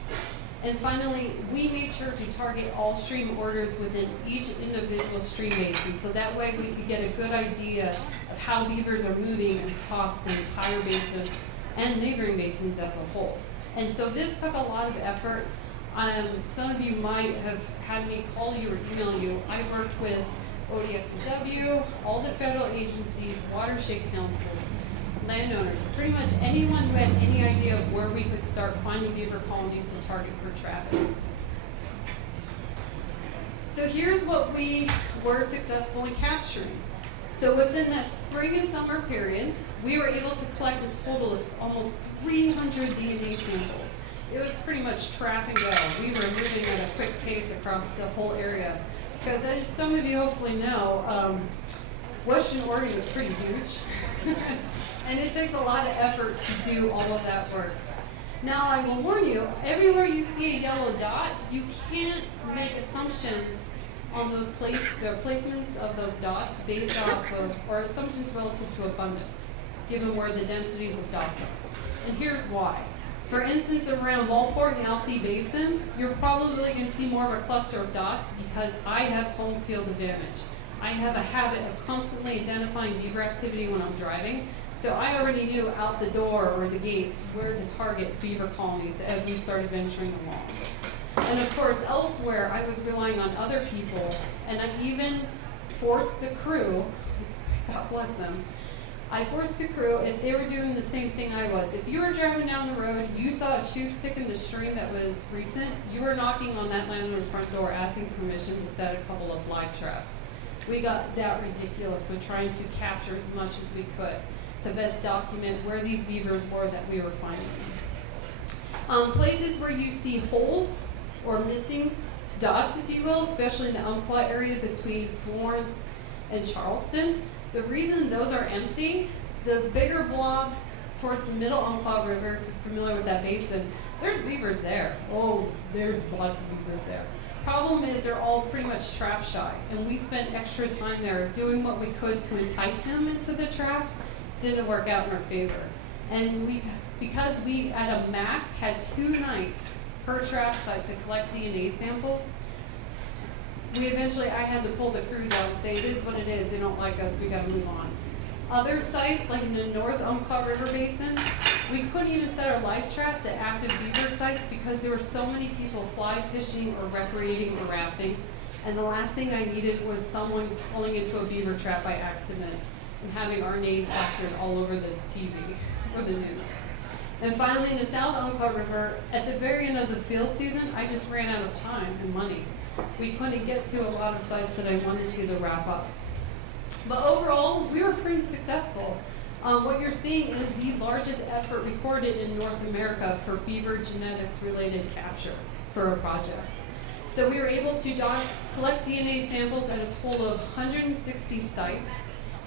And finally, we made sure to target all stream orders within each individual stream basin, so that way we could get a good idea of how beavers are moving across the entire basin and neighboring basins as a whole. And so this took a lot of effort. Some of you might have had me call you or email you. I worked with ODFW, all the federal agencies, watershed councils, landowners, pretty much anyone who had any idea of where we could start finding beaver colonies to target for trapping. So here's what we were successful in capturing. So within that spring and summer period, we were able to collect a total of almost 300 DNA samples. It was pretty much trap and go. We were moving at a quick pace across the whole area. Because as some of you hopefully know, Western Oregon is pretty huge. And it takes a lot of effort to do all of that work. Now I will warn you, everywhere you see a yellow dot, you can't make assumptions on those the placements of those dots based off of, or assumptions relative to abundance, given where the densities of dots are. And here's why. For instance, around Walport and Alsea Basin, you're probably going to see more of a cluster of dots because I have home field advantage. I have a habit of constantly identifying beaver activity when I'm driving, so I already knew out the door or the gates where to target beaver colonies as we started venturing along. And of course, elsewhere, I was relying on other people, and I even forced the crew, God bless them, I forced the crew, if they were doing the same thing I was. If you were driving down the road, you saw a chew stick in the stream that was recent, you were knocking on that landowner's front door asking permission to set a couple of live traps. We got that ridiculous with trying to capture as much as we could to best document where these beavers were that we were finding. Places where you see holes or missing dots, if you will, especially in the Umpqua area between Florence and Charleston, the reason those are empty, the bigger blob towards the middle Umpqua River, if you're familiar with that basin, there's beavers there. Oh, there's lots of beavers there. Problem is they're all pretty much trap shy, and we spent extra time there doing what we could to entice them into the traps. Didn't work out in our favor. And because we at a max had 2 nights per trap site to collect DNA samples, I had to pull the crews out and say, it is what it is, they don't like us, we gotta move on. Other sites, like in the North Umpqua River Basin, we couldn't even set our live traps at active beaver sites because there were so many people fly fishing or recreating or rafting, and the last thing I needed was someone pulling into a beaver trap by accident and having our name plastered all over the TV or the news. And finally, in the South Umpqua River, at the very end of the field season, I just ran out of time and money. We couldn't get to a lot of sites that I wanted to wrap up. But overall, we were pretty successful. What you're seeing is the largest effort recorded in North America for beaver genetics related capture for a project. So we were able to collect DNA samples at a total of 160 sites,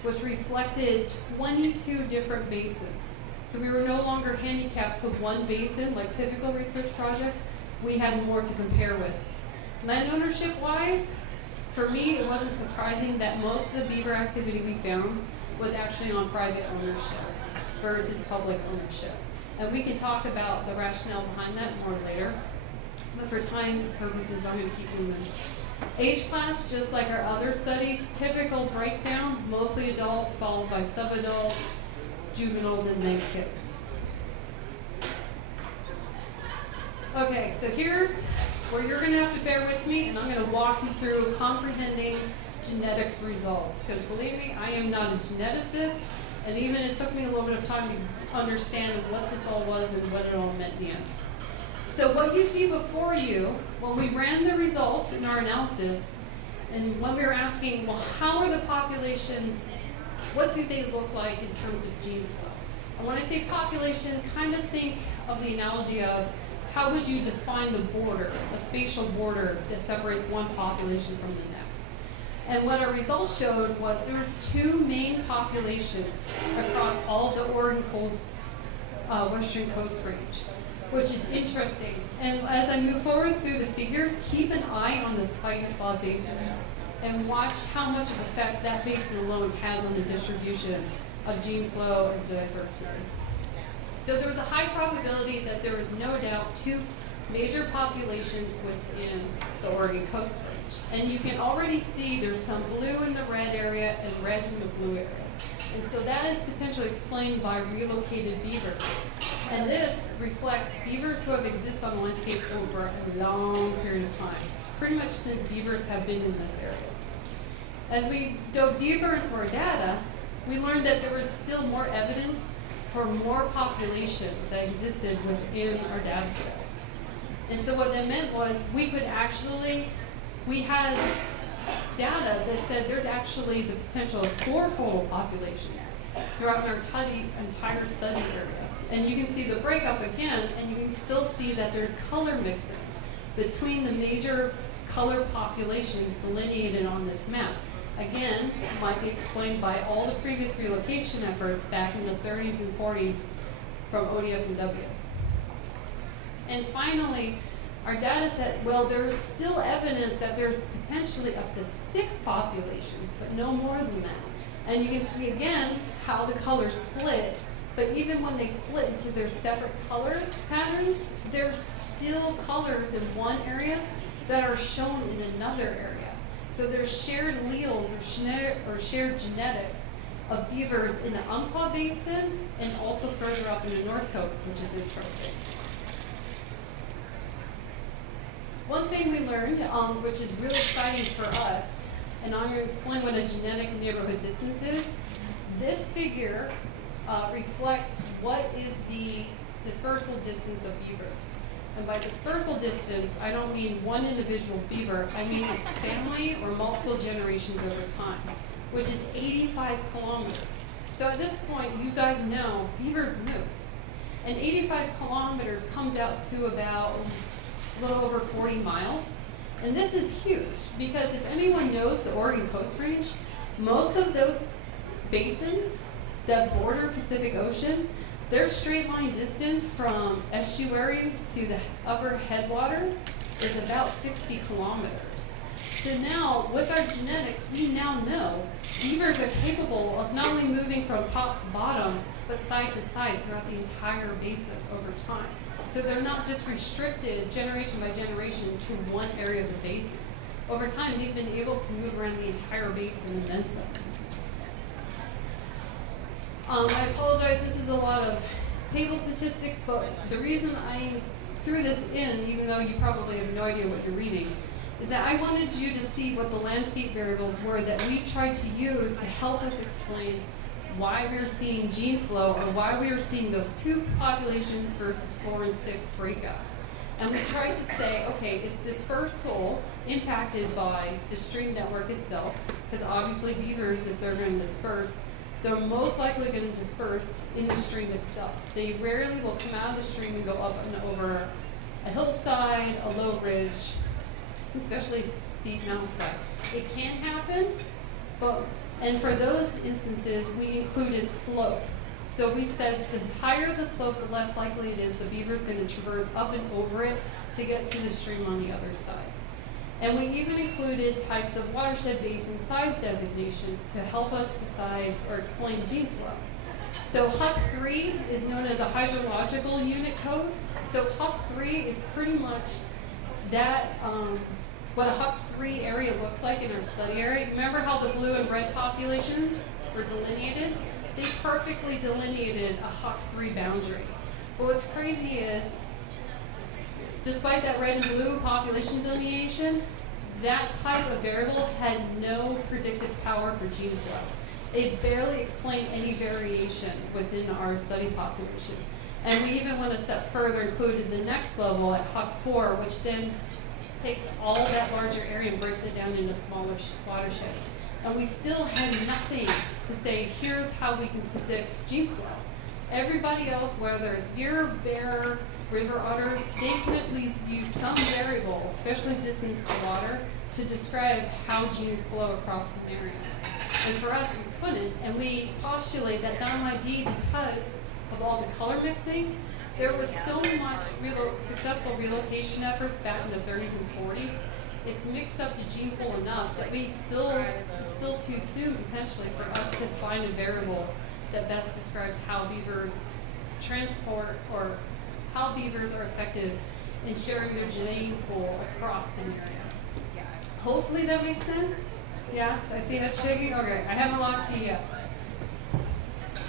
which reflected 22 different basins. So we were no longer handicapped to one basin like typical research projects. We had more to compare with. Land ownership wise, for me, it wasn't surprising that most of the beaver activity we found was actually on private ownership versus public ownership. And we can talk about the rationale behind that more later. But for time purposes, I'm going to keep moving. Age class, just like our other studies, typical breakdown, mostly adults followed by subadults, juveniles, and then kids. Okay, so here's where you're going to have to bear with me, and I'm going to walk you through comprehending genetics results. Because believe me, I am not a geneticist, and even it took me a little bit of time to understand what this all was and what it all meant in the end. So what you see before you, when we ran the results in our analysis, and when we were asking, well, how are the populations, what do they look like in terms of gene flow? And when I say population, kind of think of the analogy of how would you define the border, a spatial border that separates one population from the next. And what our results showed was there was 2 main populations across all of the Oregon coast western coast range, which is interesting. And as I move forward through the figures, keep an eye on the Spiny-Slaw Basin and watch how much of effect that basin alone has on the distribution of gene flow and diversity. So there was a high probability that there was no doubt two major populations within the Oregon Coast Range. And you can already see there's some blue in the red area and red in the blue area. And so that is potentially explained by relocated beavers. And this reflects beavers who have existed on the landscape over a long period of time, pretty much since beavers have been in this area. As we dove deeper into our data, we learned that there was still more evidence for more populations that existed within our data set. And so what that meant was we had data that said there's actually the potential of 4 total populations throughout our entire study area. And you can see the breakup again, and you can still see that there's color mixing between the major color populations delineated on this map. Again, it might be explained by all the previous relocation efforts back in the 30s and 40s from ODF and W. And finally, our data set, well, there's still evidence that there's potentially up to 6 populations, but no more than that. And you can see again how the colors split, but even when they split into their separate color patterns, there's still colors in one area that are shown in another area. So there's shared alleles or shared genetics of beavers in the Umpqua Basin and also further up in the North Coast, which is interesting. One thing we learned, which is really exciting for us, and I'm going to explain what a genetic neighborhood distance is. This figure reflects what is the dispersal distance of beavers. And by dispersal distance, I don't mean one individual beaver, I mean its family or multiple generations over time, which is 85 kilometers. So at this point, you guys know beavers move. And 85 kilometers comes out to about a little over 40 miles. And this is huge because if anyone knows the Oregon Coast Range, most of those basins that border Pacific Ocean, their straight line distance from estuary to the upper headwaters is about 60 kilometers. So now, with our genetics, we now know beavers are capable of not only moving from top to bottom, but side to side throughout the entire basin over time. So they're not just restricted generation by generation to one area of the basin. Over time, they've been able to move around the entire basin and then some. I apologize, this is a lot of table statistics, but the reason I threw this in, even though you probably have no idea what you're reading, is that I wanted you to see what the landscape variables were that we tried to use to help us explain why we were seeing gene flow or why we were seeing those 2 populations versus 4 and 6 breakup. And we tried to say, okay, is dispersal impacted by the stream network itself? Because obviously beavers, if they're going to disperse, they're most likely going to disperse in the stream itself. They rarely will come out of the stream and go up and over a hillside, a low ridge, especially a steep mountainside. It can happen, and for those instances, we included slope. So we said the higher the slope, the less likely it is the beaver's going to traverse up and over it to get to the stream on the other side. And we even included types of watershed basin size designations to help us decide or explain gene flow. So HUC3 is known as a hydrological unit code. So HUC3 is pretty much that, what a HUC3 area looks like in our study area. Remember how the blue and red populations were delineated? They perfectly delineated a HUC3 boundary. But what's crazy is, despite that red and blue population delineation, that type of variable had no predictive power for gene flow. It barely explained any variation within our study population. And we even went a step further, included the next level at HUC4, which then takes all that larger area and breaks it down into smaller watersheds. And we still had nothing to say, here's how we can predict gene flow. Everybody else, whether it's deer, bear, river otters, they can at least use some variable, especially distance to water, to describe how genes flow across an area. And for us, we couldn't, and we postulate that that might be because of all the color mixing. There was so much successful relocation efforts back in the 30s and 40s. It's mixed up to gene pool enough that it's still too soon potentially for us to find a variable that best describes how beavers transport or how beavers are effective in sharing their gene pool across an area. Hopefully that makes sense. Yes, I see that shaking. Okay, I haven't lost you yet.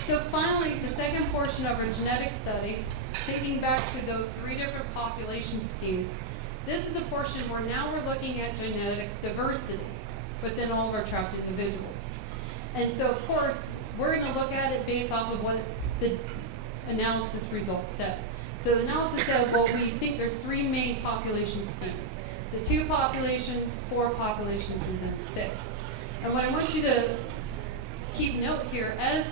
So finally, the second portion of our genetic study, thinking back to those 3 different population schemes, this is the portion where now we're looking at genetic diversity within all of our trapped individuals. And so of course, we're going to look at it based off of what the analysis results said. So the analysis said, well, we think there's 3 main population schemes. The 2 populations, 4 populations, and then 6. And what I want you to keep note here, as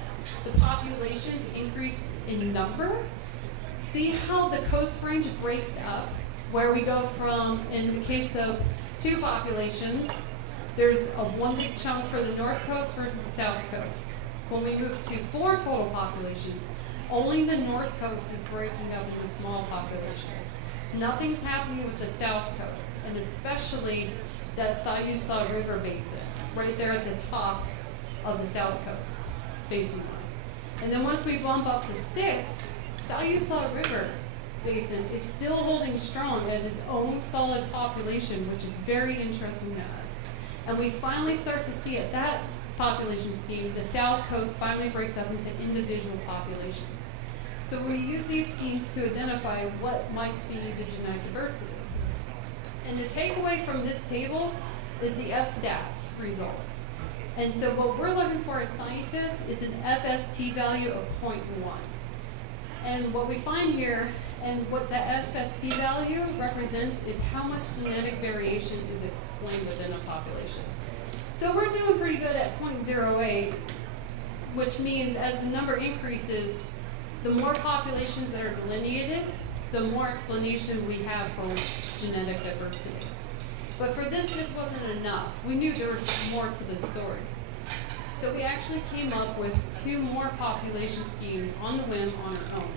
the populations increase in number, see how the coast range breaks up, where we go from, in the case of 2 populations, there's a one big chunk for the north coast versus the south coast. When we move to 4 total populations, only the north coast is breaking up into small populations. Nothing's happening with the south coast, and especially that Sayusa River basin, right there at the top of the south coast basin line. And then once we bump up to 6, Sayusa River basin is still holding strong as its own solid population, which is very interesting to us. And we finally start to see at that population scheme, the south coast finally breaks up into individual populations. So we use these schemes to identify what might be the genetic diversity. And the takeaway from this table is the F-stats results. And so what we're looking for as scientists is an FST value of 0.1. And what we find here, and what the FST value represents, is how much genetic variation is explained within a population. So we're doing pretty good at 0.08, which means as the number increases, the more populations that are delineated, the more explanation we have for genetic diversity. But for this wasn't enough. We knew there was more to the story. So we actually came up with 2 more population schemes on the whim on our own.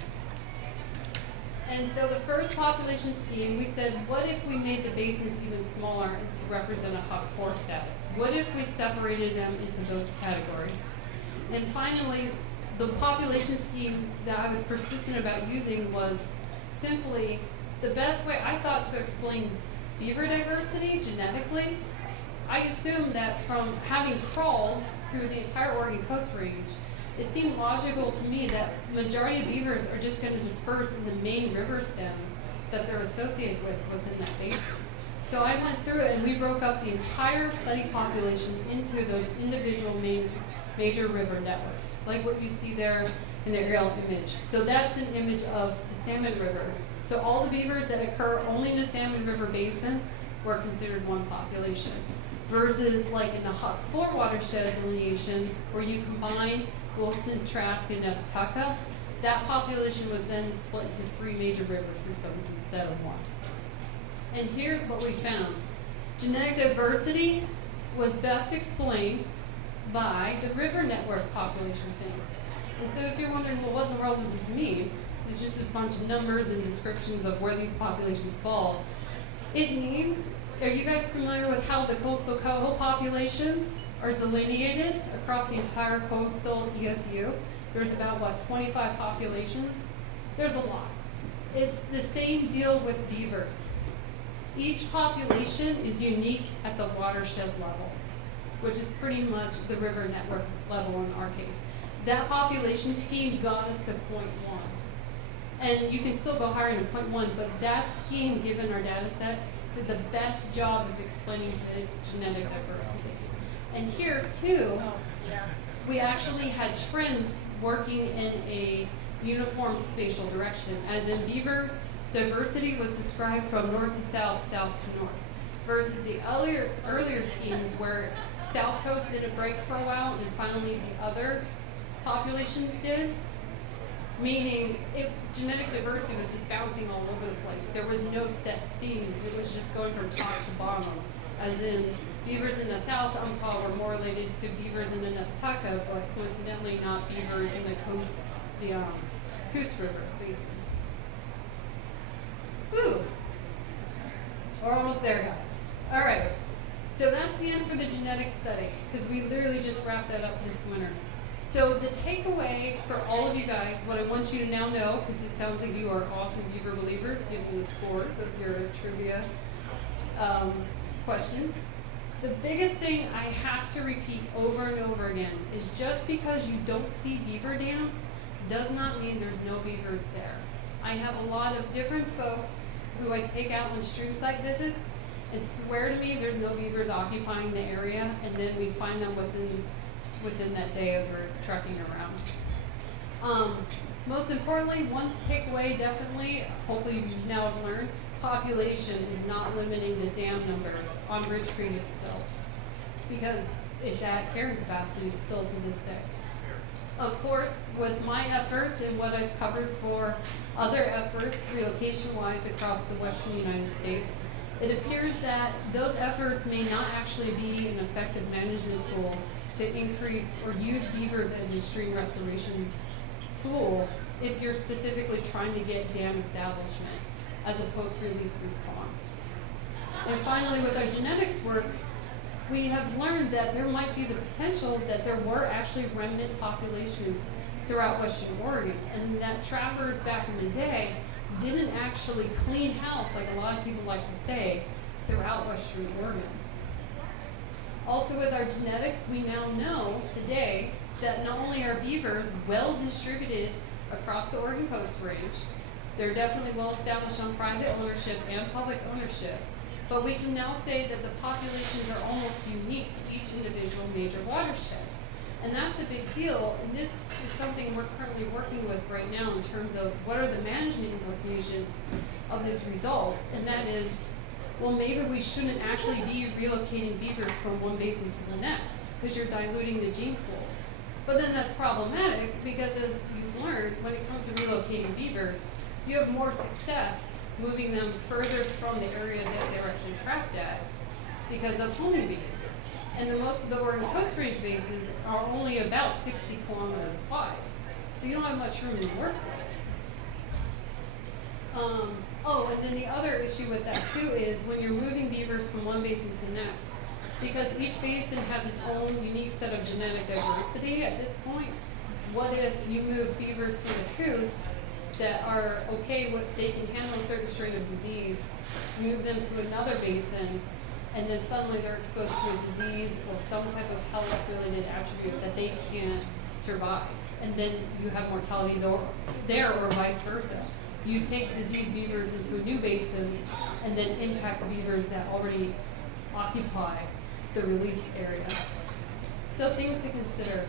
And so the first population scheme, we said, what if we made the basins even smaller to represent a Huck 4 status? What if we separated them into those categories? And finally, the population scheme that I was persistent about using was simply the best way I thought to explain beaver diversity genetically. I assumed that from having crawled through the entire Oregon Coast Range, it seemed logical to me that majority of beavers are just going to disperse in the main river stem that they're associated with within that basin. So I went through it and we broke up the entire study population into those individual major river networks, like what you see there in the aerial image. So that's an image of the Salmon River. So all the beavers that occur only in the Salmon River basin were considered one population, versus like in the Huck 4 watershed delineation, where you combine Wilson, Trask, and Nestucca, that population was then split into 3 major river systems instead of 1. And here's what we found. Genetic diversity was best explained by the river network population thing. And so if you're wondering, well, what in the world does this mean? It's just a bunch of numbers and descriptions of where these populations fall. It means, are you guys familiar with how the coastal coho populations are delineated across the entire coastal ESU? There's about, 25 populations? There's a lot. It's the same deal with beavers. Each population is unique at the watershed level, which is pretty much the river network level in our case. That population scheme got us to 0.1. And you can still go higher than 0.1, but that scheme, given our data set, did the best job of explaining genetic diversity. And here, too, we actually had trends working in a uniform spatial direction. As in beavers, diversity was described from north to south, south to north, versus the earlier schemes where south coast didn't break for a while and finally the other populations did, meaning genetic diversity was just bouncing all over the place. There was no set theme. It was just going from top to bottom. As in, beavers in the South Umpqua were more related to beavers in the Nestucca, but coincidentally not beavers in the Coos River Basin. Whew. We're almost there, guys. All right. So that's the end for the genetic study, because we literally just wrapped that up this winter. So the takeaway for all of you guys, what I want you to now know, because it sounds like you are awesome beaver believers, given the scores of your trivia questions. The biggest thing I have to repeat over and over again is just because you don't see beaver dams does not mean there's no beavers there. I have a lot of different folks who I take out on stream site visits and swear to me there's no beavers occupying the area, and then we find them within that day as we're trekking around. Most importantly, one takeaway definitely, hopefully you've now learned, population is not limiting the dam numbers on Ridge Creek itself, because it's at carrying capacity still to this day. Of course, with my efforts and what I've covered for other efforts relocation-wise across the western United States, it appears that those efforts may not actually be an effective management tool to increase or use beavers as a stream restoration tool if you're specifically trying to get dam establishment as a post-release response. And finally, with our genetics work, we have learned that there might be the potential that there were actually remnant populations throughout western Oregon, and that trappers back in the day didn't actually clean house like a lot of people like to say throughout western Oregon. Also with our genetics, we now know today that not only are beavers well distributed across the Oregon Coast Range, they're definitely well established on private ownership and public ownership, but we can now say that the populations are almost unique to each individual major watershed. And that's a big deal, and this is something we're currently working with right now in terms of what are the management implications of these results, and that is, well, maybe we shouldn't actually be relocating beavers from one basin to the next, because you're diluting the gene pool. But then that's problematic, because as you've learned, when it comes to relocating beavers, you have more success moving them further from the area that they're actually trapped at because of homing behavior. And the most of the Oregon Coast Range bases are only about 60 kilometers wide. So you don't have much room to work with. And then the other issue with that too is when you're moving beavers from one basin to the next, because each basin has its own unique set of genetic diversity at this point, what if you move beavers from the Coos that are okay with, they can handle a certain strain of disease, move them to another basin, and then suddenly they're exposed to a disease or some type of health-related attribute that they can't survive. And then you have mortality there or vice versa. You take diseased beavers into a new basin and then impact the beavers that already occupy the release area. So things to consider.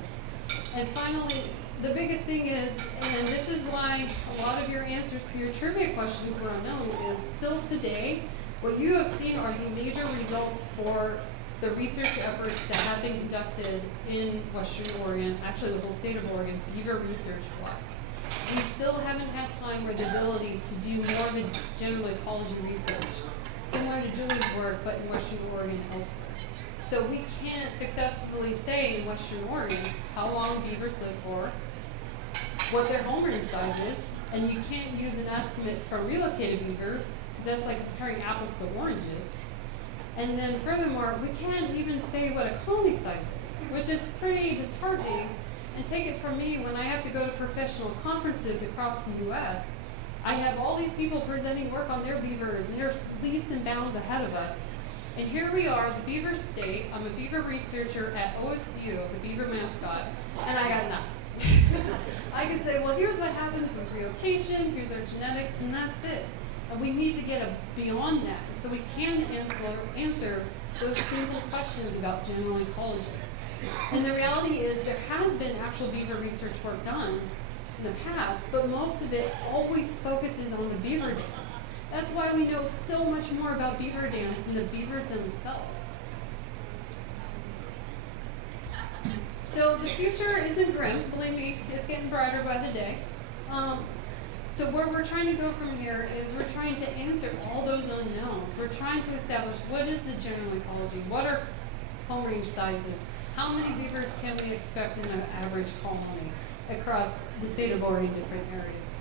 And finally, the biggest thing is, and this is why a lot of your answers to your trivia questions were unknown, is still today, what you have seen are the major results for the research efforts that have been conducted in Western Oregon, actually the whole state of Oregon, beaver research-wise. We still haven't had time or the ability to do more of a general ecology research, similar to Julie's work, but in Western Oregon and elsewhere. So we can't successfully say in Western Oregon how long beavers live for, what their home range size is, and you can't use an estimate from relocated beavers, because that's like comparing apples to oranges. And then furthermore, we can't even say what a colony size is, which is pretty disheartening. And take it from me, when I have to go to professional conferences across the US, I have all these people presenting work on their beavers, and there's leaps and bounds ahead of us. And here we are, the beaver state. I'm a beaver researcher at OSU, the beaver mascot, and I got nothing. I can say, well, here's what happens with relocation, here's our genetics, and that's it. And we need to get beyond that, so we can answer those simple questions about general ecology. And the reality is there has been actual beaver research work done in the past, but most of it always focuses on the beaver dams. That's why we know so much more about beaver dams than the beavers themselves. So the future isn't grim, believe me, it's getting brighter by the day. So where we're trying to go from here is we're trying to answer all those unknowns. We're trying to establish what is the general ecology, what are home range sizes, how many beavers can we expect in an average colony, across the state of Oregon, different areas.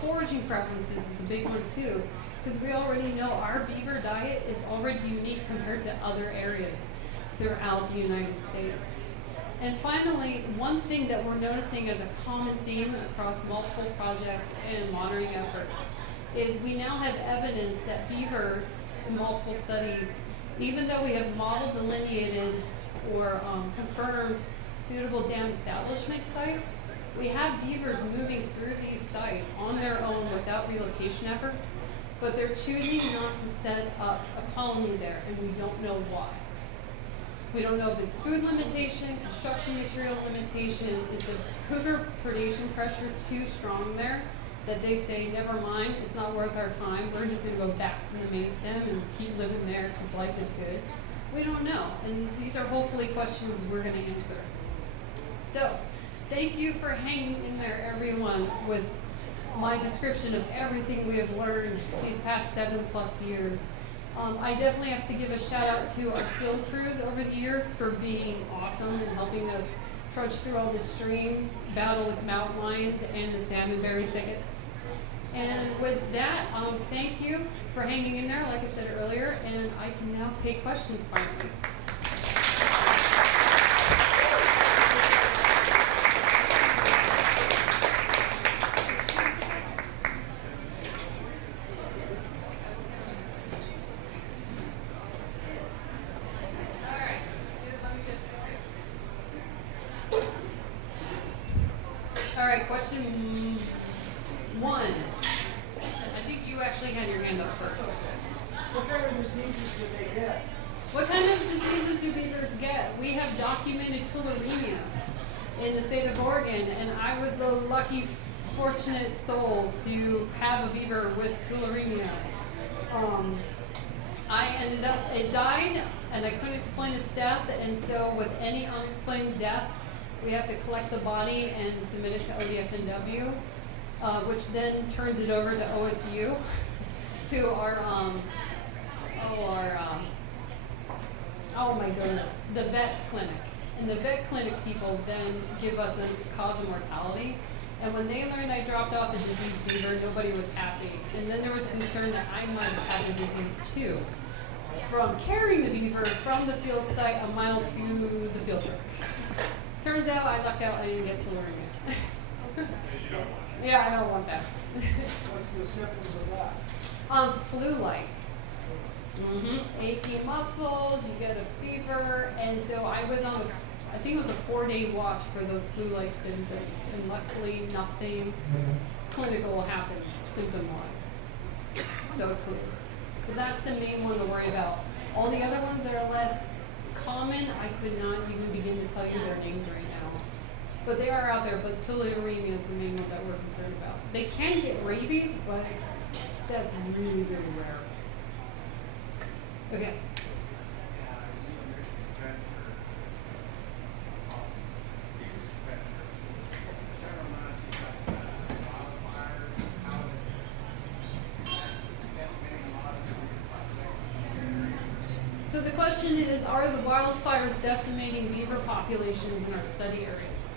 Foraging preferences is a big one too, because we already know our beaver diet is already unique compared to other areas throughout the United States. And finally, one thing that we're noticing as a common theme across multiple projects and monitoring efforts is we now have evidence that beavers in multiple studies, even though we have model delineated or confirmed suitable dam establishment sites, we have beavers moving through these sites on their own without relocation efforts, but they're choosing not to set up a colony there, and we don't know why. We don't know if it's food limitation, construction material limitation, is the cougar predation pressure too strong there that they say, never mind, it's not worth our time, we're just gonna go back to the main stem and keep living there because life is good. We don't know, and these are hopefully questions we're gonna answer. So, thank you for hanging in there, everyone, with my description of everything we have learned these past 7+ years. I definitely have to give a shout out to our field crews over the years for being awesome and helping us trudge through all the streams, battle with mountain lions and the salmonberry thickets. And with that, thank you for hanging in there, like I said earlier, and I can now take questions finally. All right, question 1. I think you actually had your hand up first. What kind of diseases do they get? What kind of diseases do beavers get? We have documented tularemia in the state of Oregon, and I was the lucky, fortunate soul to have a beaver with tularemia. It died, and I couldn't explain its death, and so with any unexplained death, we have to collect the body and submit it to ODFNW, which then turns it over to OSU, to our, oh my goodness, the vet clinic. And the vet clinic people then give us a cause of mortality. And when they learned I dropped off a diseased beaver, nobody was happy. And then there was a concern that I might have had a disease too, from carrying the beaver from the field site a mile to the field truck. Turns out I lucked out, I didn't get to learn it. Yeah, I don't want that. What's the symptoms of that? Flu-like. Achy muscles, you get a fever, and so I was on I think it was a 4-day watch for those flu-like symptoms, and luckily nothing clinical happened symptom-wise. So it's clear. But that's the main one to worry about. All the other ones that are less common, I could not even begin to tell you their names right now. But they are out there, but tularemia is the main one that we're concerned about. They can get rabies, but that's really, really rare. Okay. So the question is, are the wildfires decimating beaver populations in our study areas?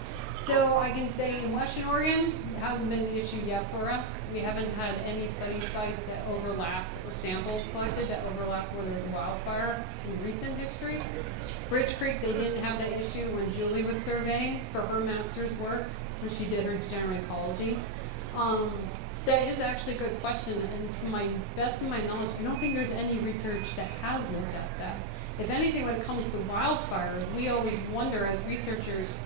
So I can say in Western Oregon, it hasn't been an issue yet for us. We haven't had any study sites that overlapped or samples collected that overlapped where there was a wildfire in recent history. Bridge Creek, they didn't have that issue when Julie was surveying for her master's work, when she did her general ecology. That is actually a good question, and to my best of my knowledge, I don't think there's any research that has looked at that. If anything, when it comes to wildfires, we always wonder as researchers,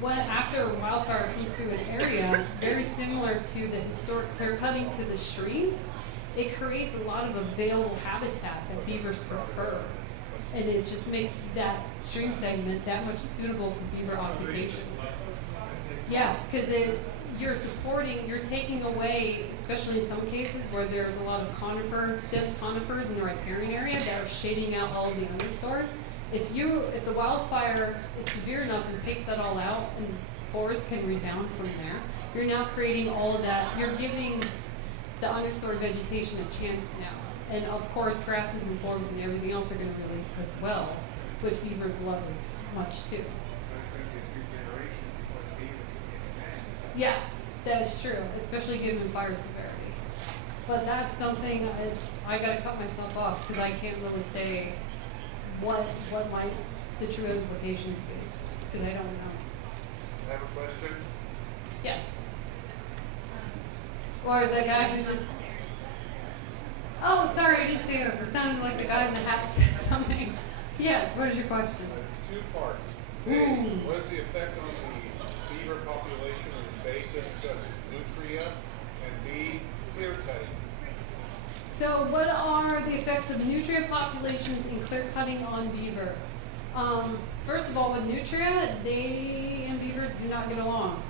what after a wildfire comes through an area, very similar to the historic clear cutting to the streams, it creates a lot of available habitat that beavers prefer. And it just makes that stream segment that much suitable for beaver occupation. Yes, because you're taking away, especially in some cases where there's a lot of dense conifers in the riparian area that are shading out all of the understory. If the wildfire is severe enough and takes that all out and the forest can rebound from there, you're now creating all of that. You're giving the understory vegetation a chance now. And of course, grasses and forbs and everything else are going to release as well, which beavers love as much too. Yes, that is true, especially given fire severity. But that's something I gotta cut myself off because I can't really say what might the true implications be because I don't know. Have a question? Yes. Or the guy who just. Oh, sorry, I didn't see it. It sounded like the guy in the hat said something. Yes, what is your question? It's two parts. A, Ooh. what is the effect on the beaver population in basins such as nutria? And B, clear cutting. So, what are the effects of nutria populations in clear cutting on beaver? First of all, with nutria, they and beavers do not get along.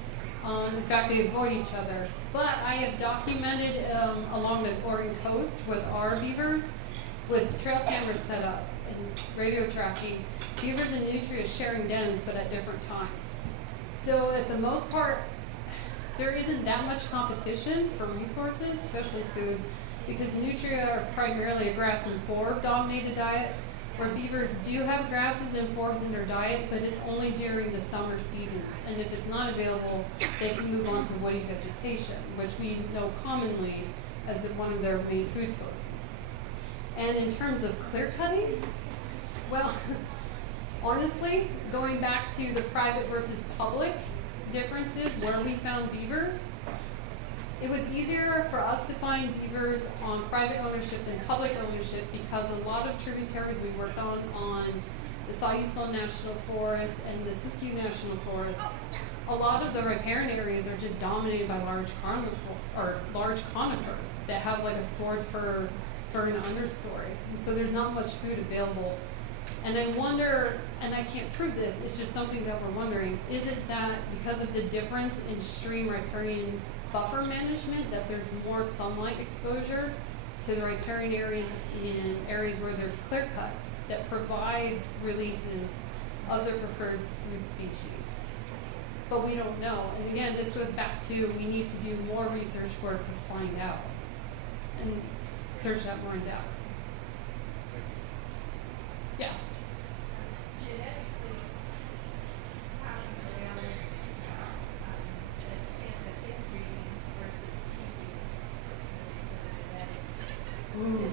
In fact, they avoid each other. But I have documented along the Oregon coast with our beavers, with trail camera setups and radio tracking, beavers and nutria sharing dens, but at different times. So, at the most part, there isn't that much competition for resources, especially food, because nutria are primarily a grass and forb dominated diet, where beavers do have grasses and forbs in their diet, but it's only during the summer seasons. And if it's not available, they can move on to woody vegetation, which we know commonly as one of their main food sources. And in terms of clear cutting, well, honestly, going back to the private versus public differences where we found beavers, it was easier for us to find beavers on private ownership than public ownership because a lot of tributaries we worked on the Sayuslo National Forest and the Siskiyou National Forest, a lot of the riparian areas are just dominated by large conifers that have like a sword fir and understory. And so there's not much food available. And I wonder, and I can't prove this, it's just something that we're wondering, is it that because of the difference in stream riparian buffer management that there's more sunlight exposure to the riparian areas in areas where there's clear cuts that provides releases of their preferred food species? But we don't know. And again, this goes back to we need to do more research work to find out and search that more in depth. Yes. Ooh.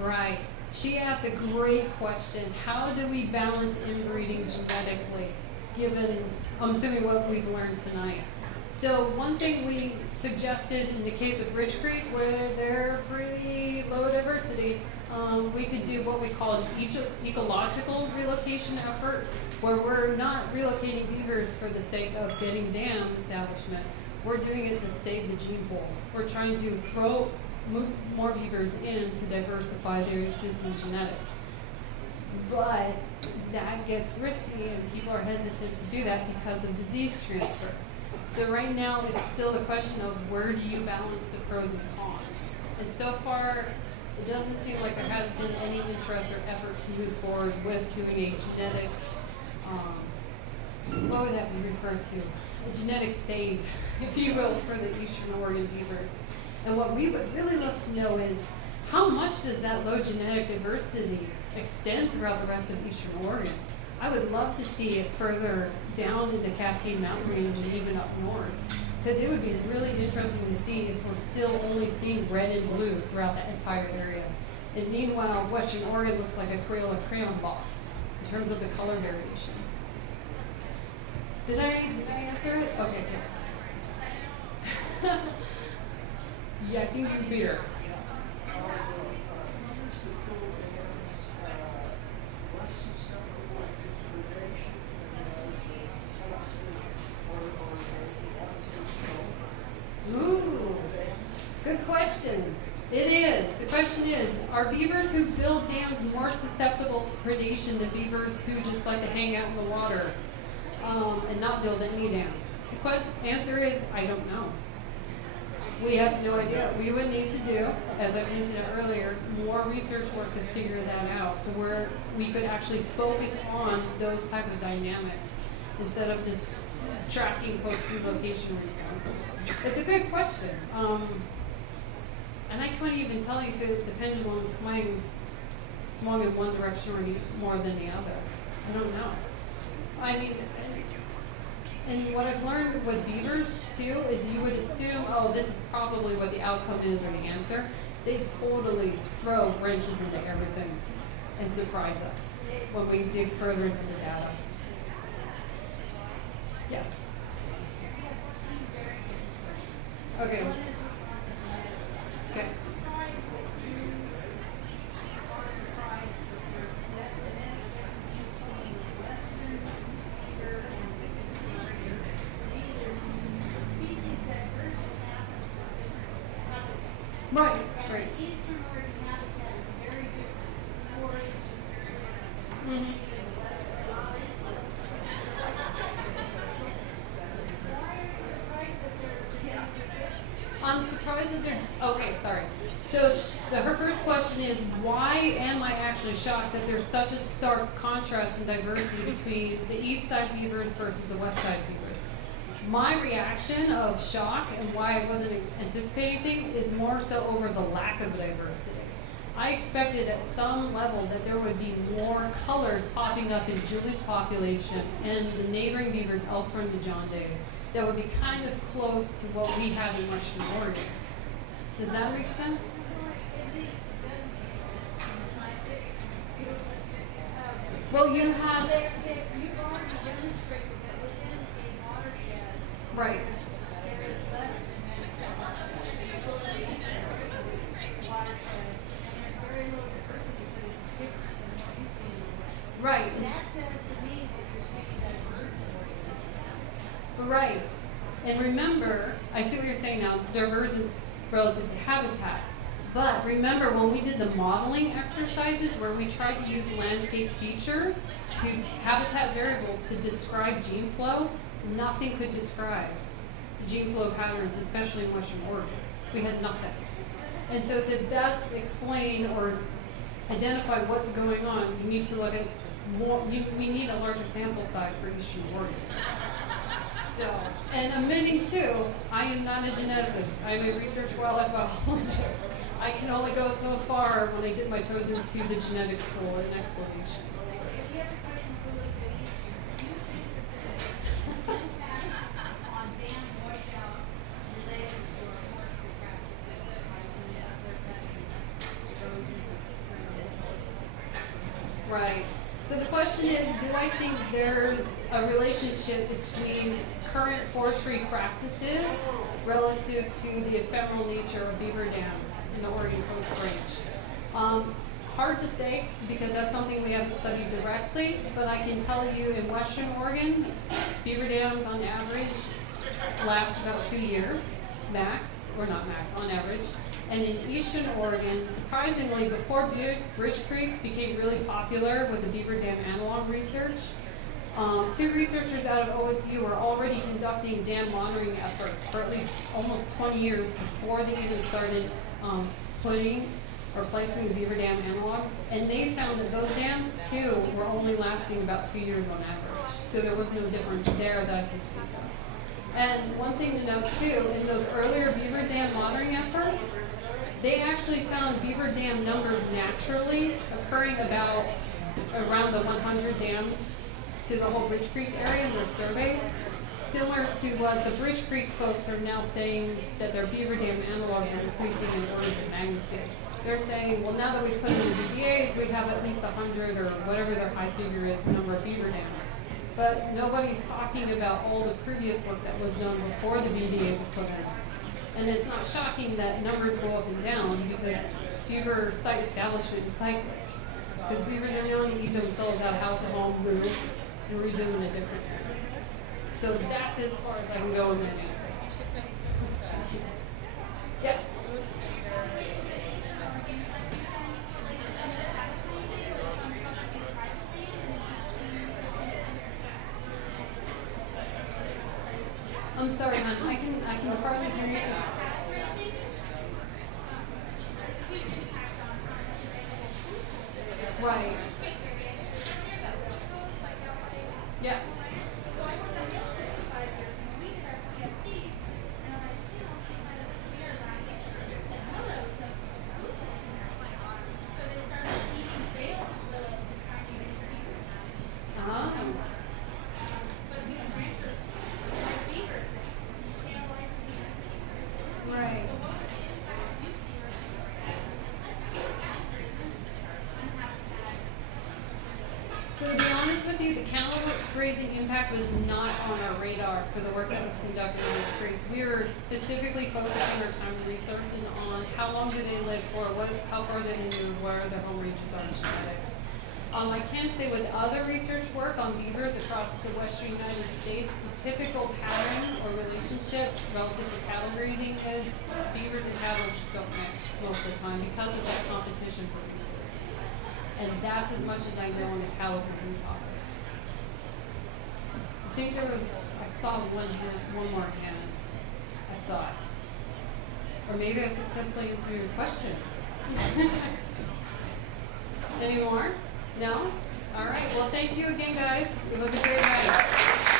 Right. She asked a great question. How do we balance inbreeding genetically, given, I'm assuming what we've learned tonight? So one thing we suggested in the case of Ridge Creek, where they're pretty low diversity, we could do what we call an ecological relocation effort, where we're not relocating beavers for the sake of getting dam establishment. We're doing it to save the gene pool. We're trying to move more beavers in to diversify their existing genetics. But that gets risky and people are hesitant to do that because of disease transfer. So right now it's still the question of where do you balance the pros and cons. And so far it doesn't seem like there has been any interest or effort to move forward with doing a genetic, what would that be referred to? A genetic save, if you will, for the Eastern Oregon beavers. And what we would really love to know is how much does that low genetic diversity extend throughout the rest of Eastern Oregon? I would love to see it further down in the Cascade Mountain Range and even up north, because it would be really interesting to see if we're still only seeing red and blue throughout that entire area. And meanwhile, Western Oregon looks like a Crayola crayon box in terms of the color variation. Did I answer it? Okay, good. Yeah, I think you beer. Ooh, good question. It is. The question is, are beavers who build dams more susceptible to predation than beavers who just like to hang out in the water and not build any dams? The answer is, I don't know. We have no idea. We would need to do, as I mentioned earlier, more research work to figure that out. So we could actually focus on those type of dynamics instead of just tracking post-relocation responses. It's a good question. And I couldn't even tell you if the pendulum swung in one direction or more than the other. I don't know. I mean, And what I've learned with beavers too is you would assume, oh, this is probably what the outcome is or the answer. They totally throw wrenches into everything and surprise us when we dig further into the data. Yes. Okay. Okay. Right, right. Eastern Oregon habitat is very different. Forage is very different. I'm surprised that they're, okay, sorry. So her first question is, why am I actually shocked that there's such a stark contrast and diversity between the east side beavers versus the west side beavers? My reaction of shock and why I wasn't anticipating anything is more so over the lack of diversity. I expected at some level that there would be more colors popping up in Julie's population and the neighboring beavers elsewhere in the John Day that would be kind of close to what we have in Western Oregon. Does that make sense? Well, you have... You've already demonstrated that within a watershed, Right. there is less diversity. Watershed, and there's very little diversity, but it's different than what you see in the west. Right. And that says to me that you're saying that Right. And remember, I see what you're saying now, divergence relative to habitat. But remember when we did the modeling exercises where we tried to use landscape features to habitat variables to describe gene flow, nothing could describe the gene flow patterns, especially in Western Oregon. We had nothing. And so to best explain or identify what's going on, you need to look at more, we need a larger sample size for Eastern Oregon. So, and admitting too, I am not a geneticist. I'm a research wildlife biologist. I can only go so far when I dip my toes into the genetics pool and explanation. If you have a question that's a little bit easier, do you think that there's an impact on dam washout related to our forestry practices, like when they're cutting erosion or Right. So the question is, do I think there's a relationship between current forestry practices relative to the ephemeral nature of beaver dams in the Oregon Coast Range? Hard to say because that's something we haven't studied directly, but I can tell you in Western Oregon, beaver dams on average last about 2 years, max, or not max, on average. And in Eastern Oregon, surprisingly, before Bridge Creek became really popular with the beaver dam analog research, 2 researchers out of OSU were already conducting dam monitoring efforts for at least almost 20 years before they even started putting or placing the beaver dam analogs. And they found that those dams, too, were only lasting about 2 years on average. So there was no difference there that I could speak of. And one thing to note, too, in those earlier beaver dam monitoring efforts, they actually found beaver dam numbers naturally occurring about around the 100 dams to the whole Bridge Creek area in their surveys, similar to what the Bridge Creek folks are now saying that their beaver dam analogs are increasing in orders of magnitude. They're saying, well, now that we put in the BDAs, we have at least 100 or whatever their high figure is, number of beaver dams. But nobody's talking about all the previous work that was done before the BDAs were put in. And it's not shocking that numbers go up and down because beaver site establishment is cyclic. Because beavers are known to eat themselves out of house and home, move, and resume in a different area. So that's as far as I can go in that answer. Thank you. Yes? I'm sorry, hon. I can hardly hear you. Right. Yes. So to be honest with you, the cattle grazing impact was not on our radar for the work that was conducted on Witch Creek. We were specifically focusing our time and resources on how long do they live for, how far do they move, where their home ranges are in genetics. I can say with other research work on beavers across the western United States, the typical pattern or relationship relative to cattle grazing is beavers and cattle just don't mix most of the time because of that competition for resources. And that's as much as I know on the cattle grazing topic. I think I saw one more hand, I thought. Or maybe I successfully answered your question. Any more? No? All right. Well, thank you again, guys. It was a great night.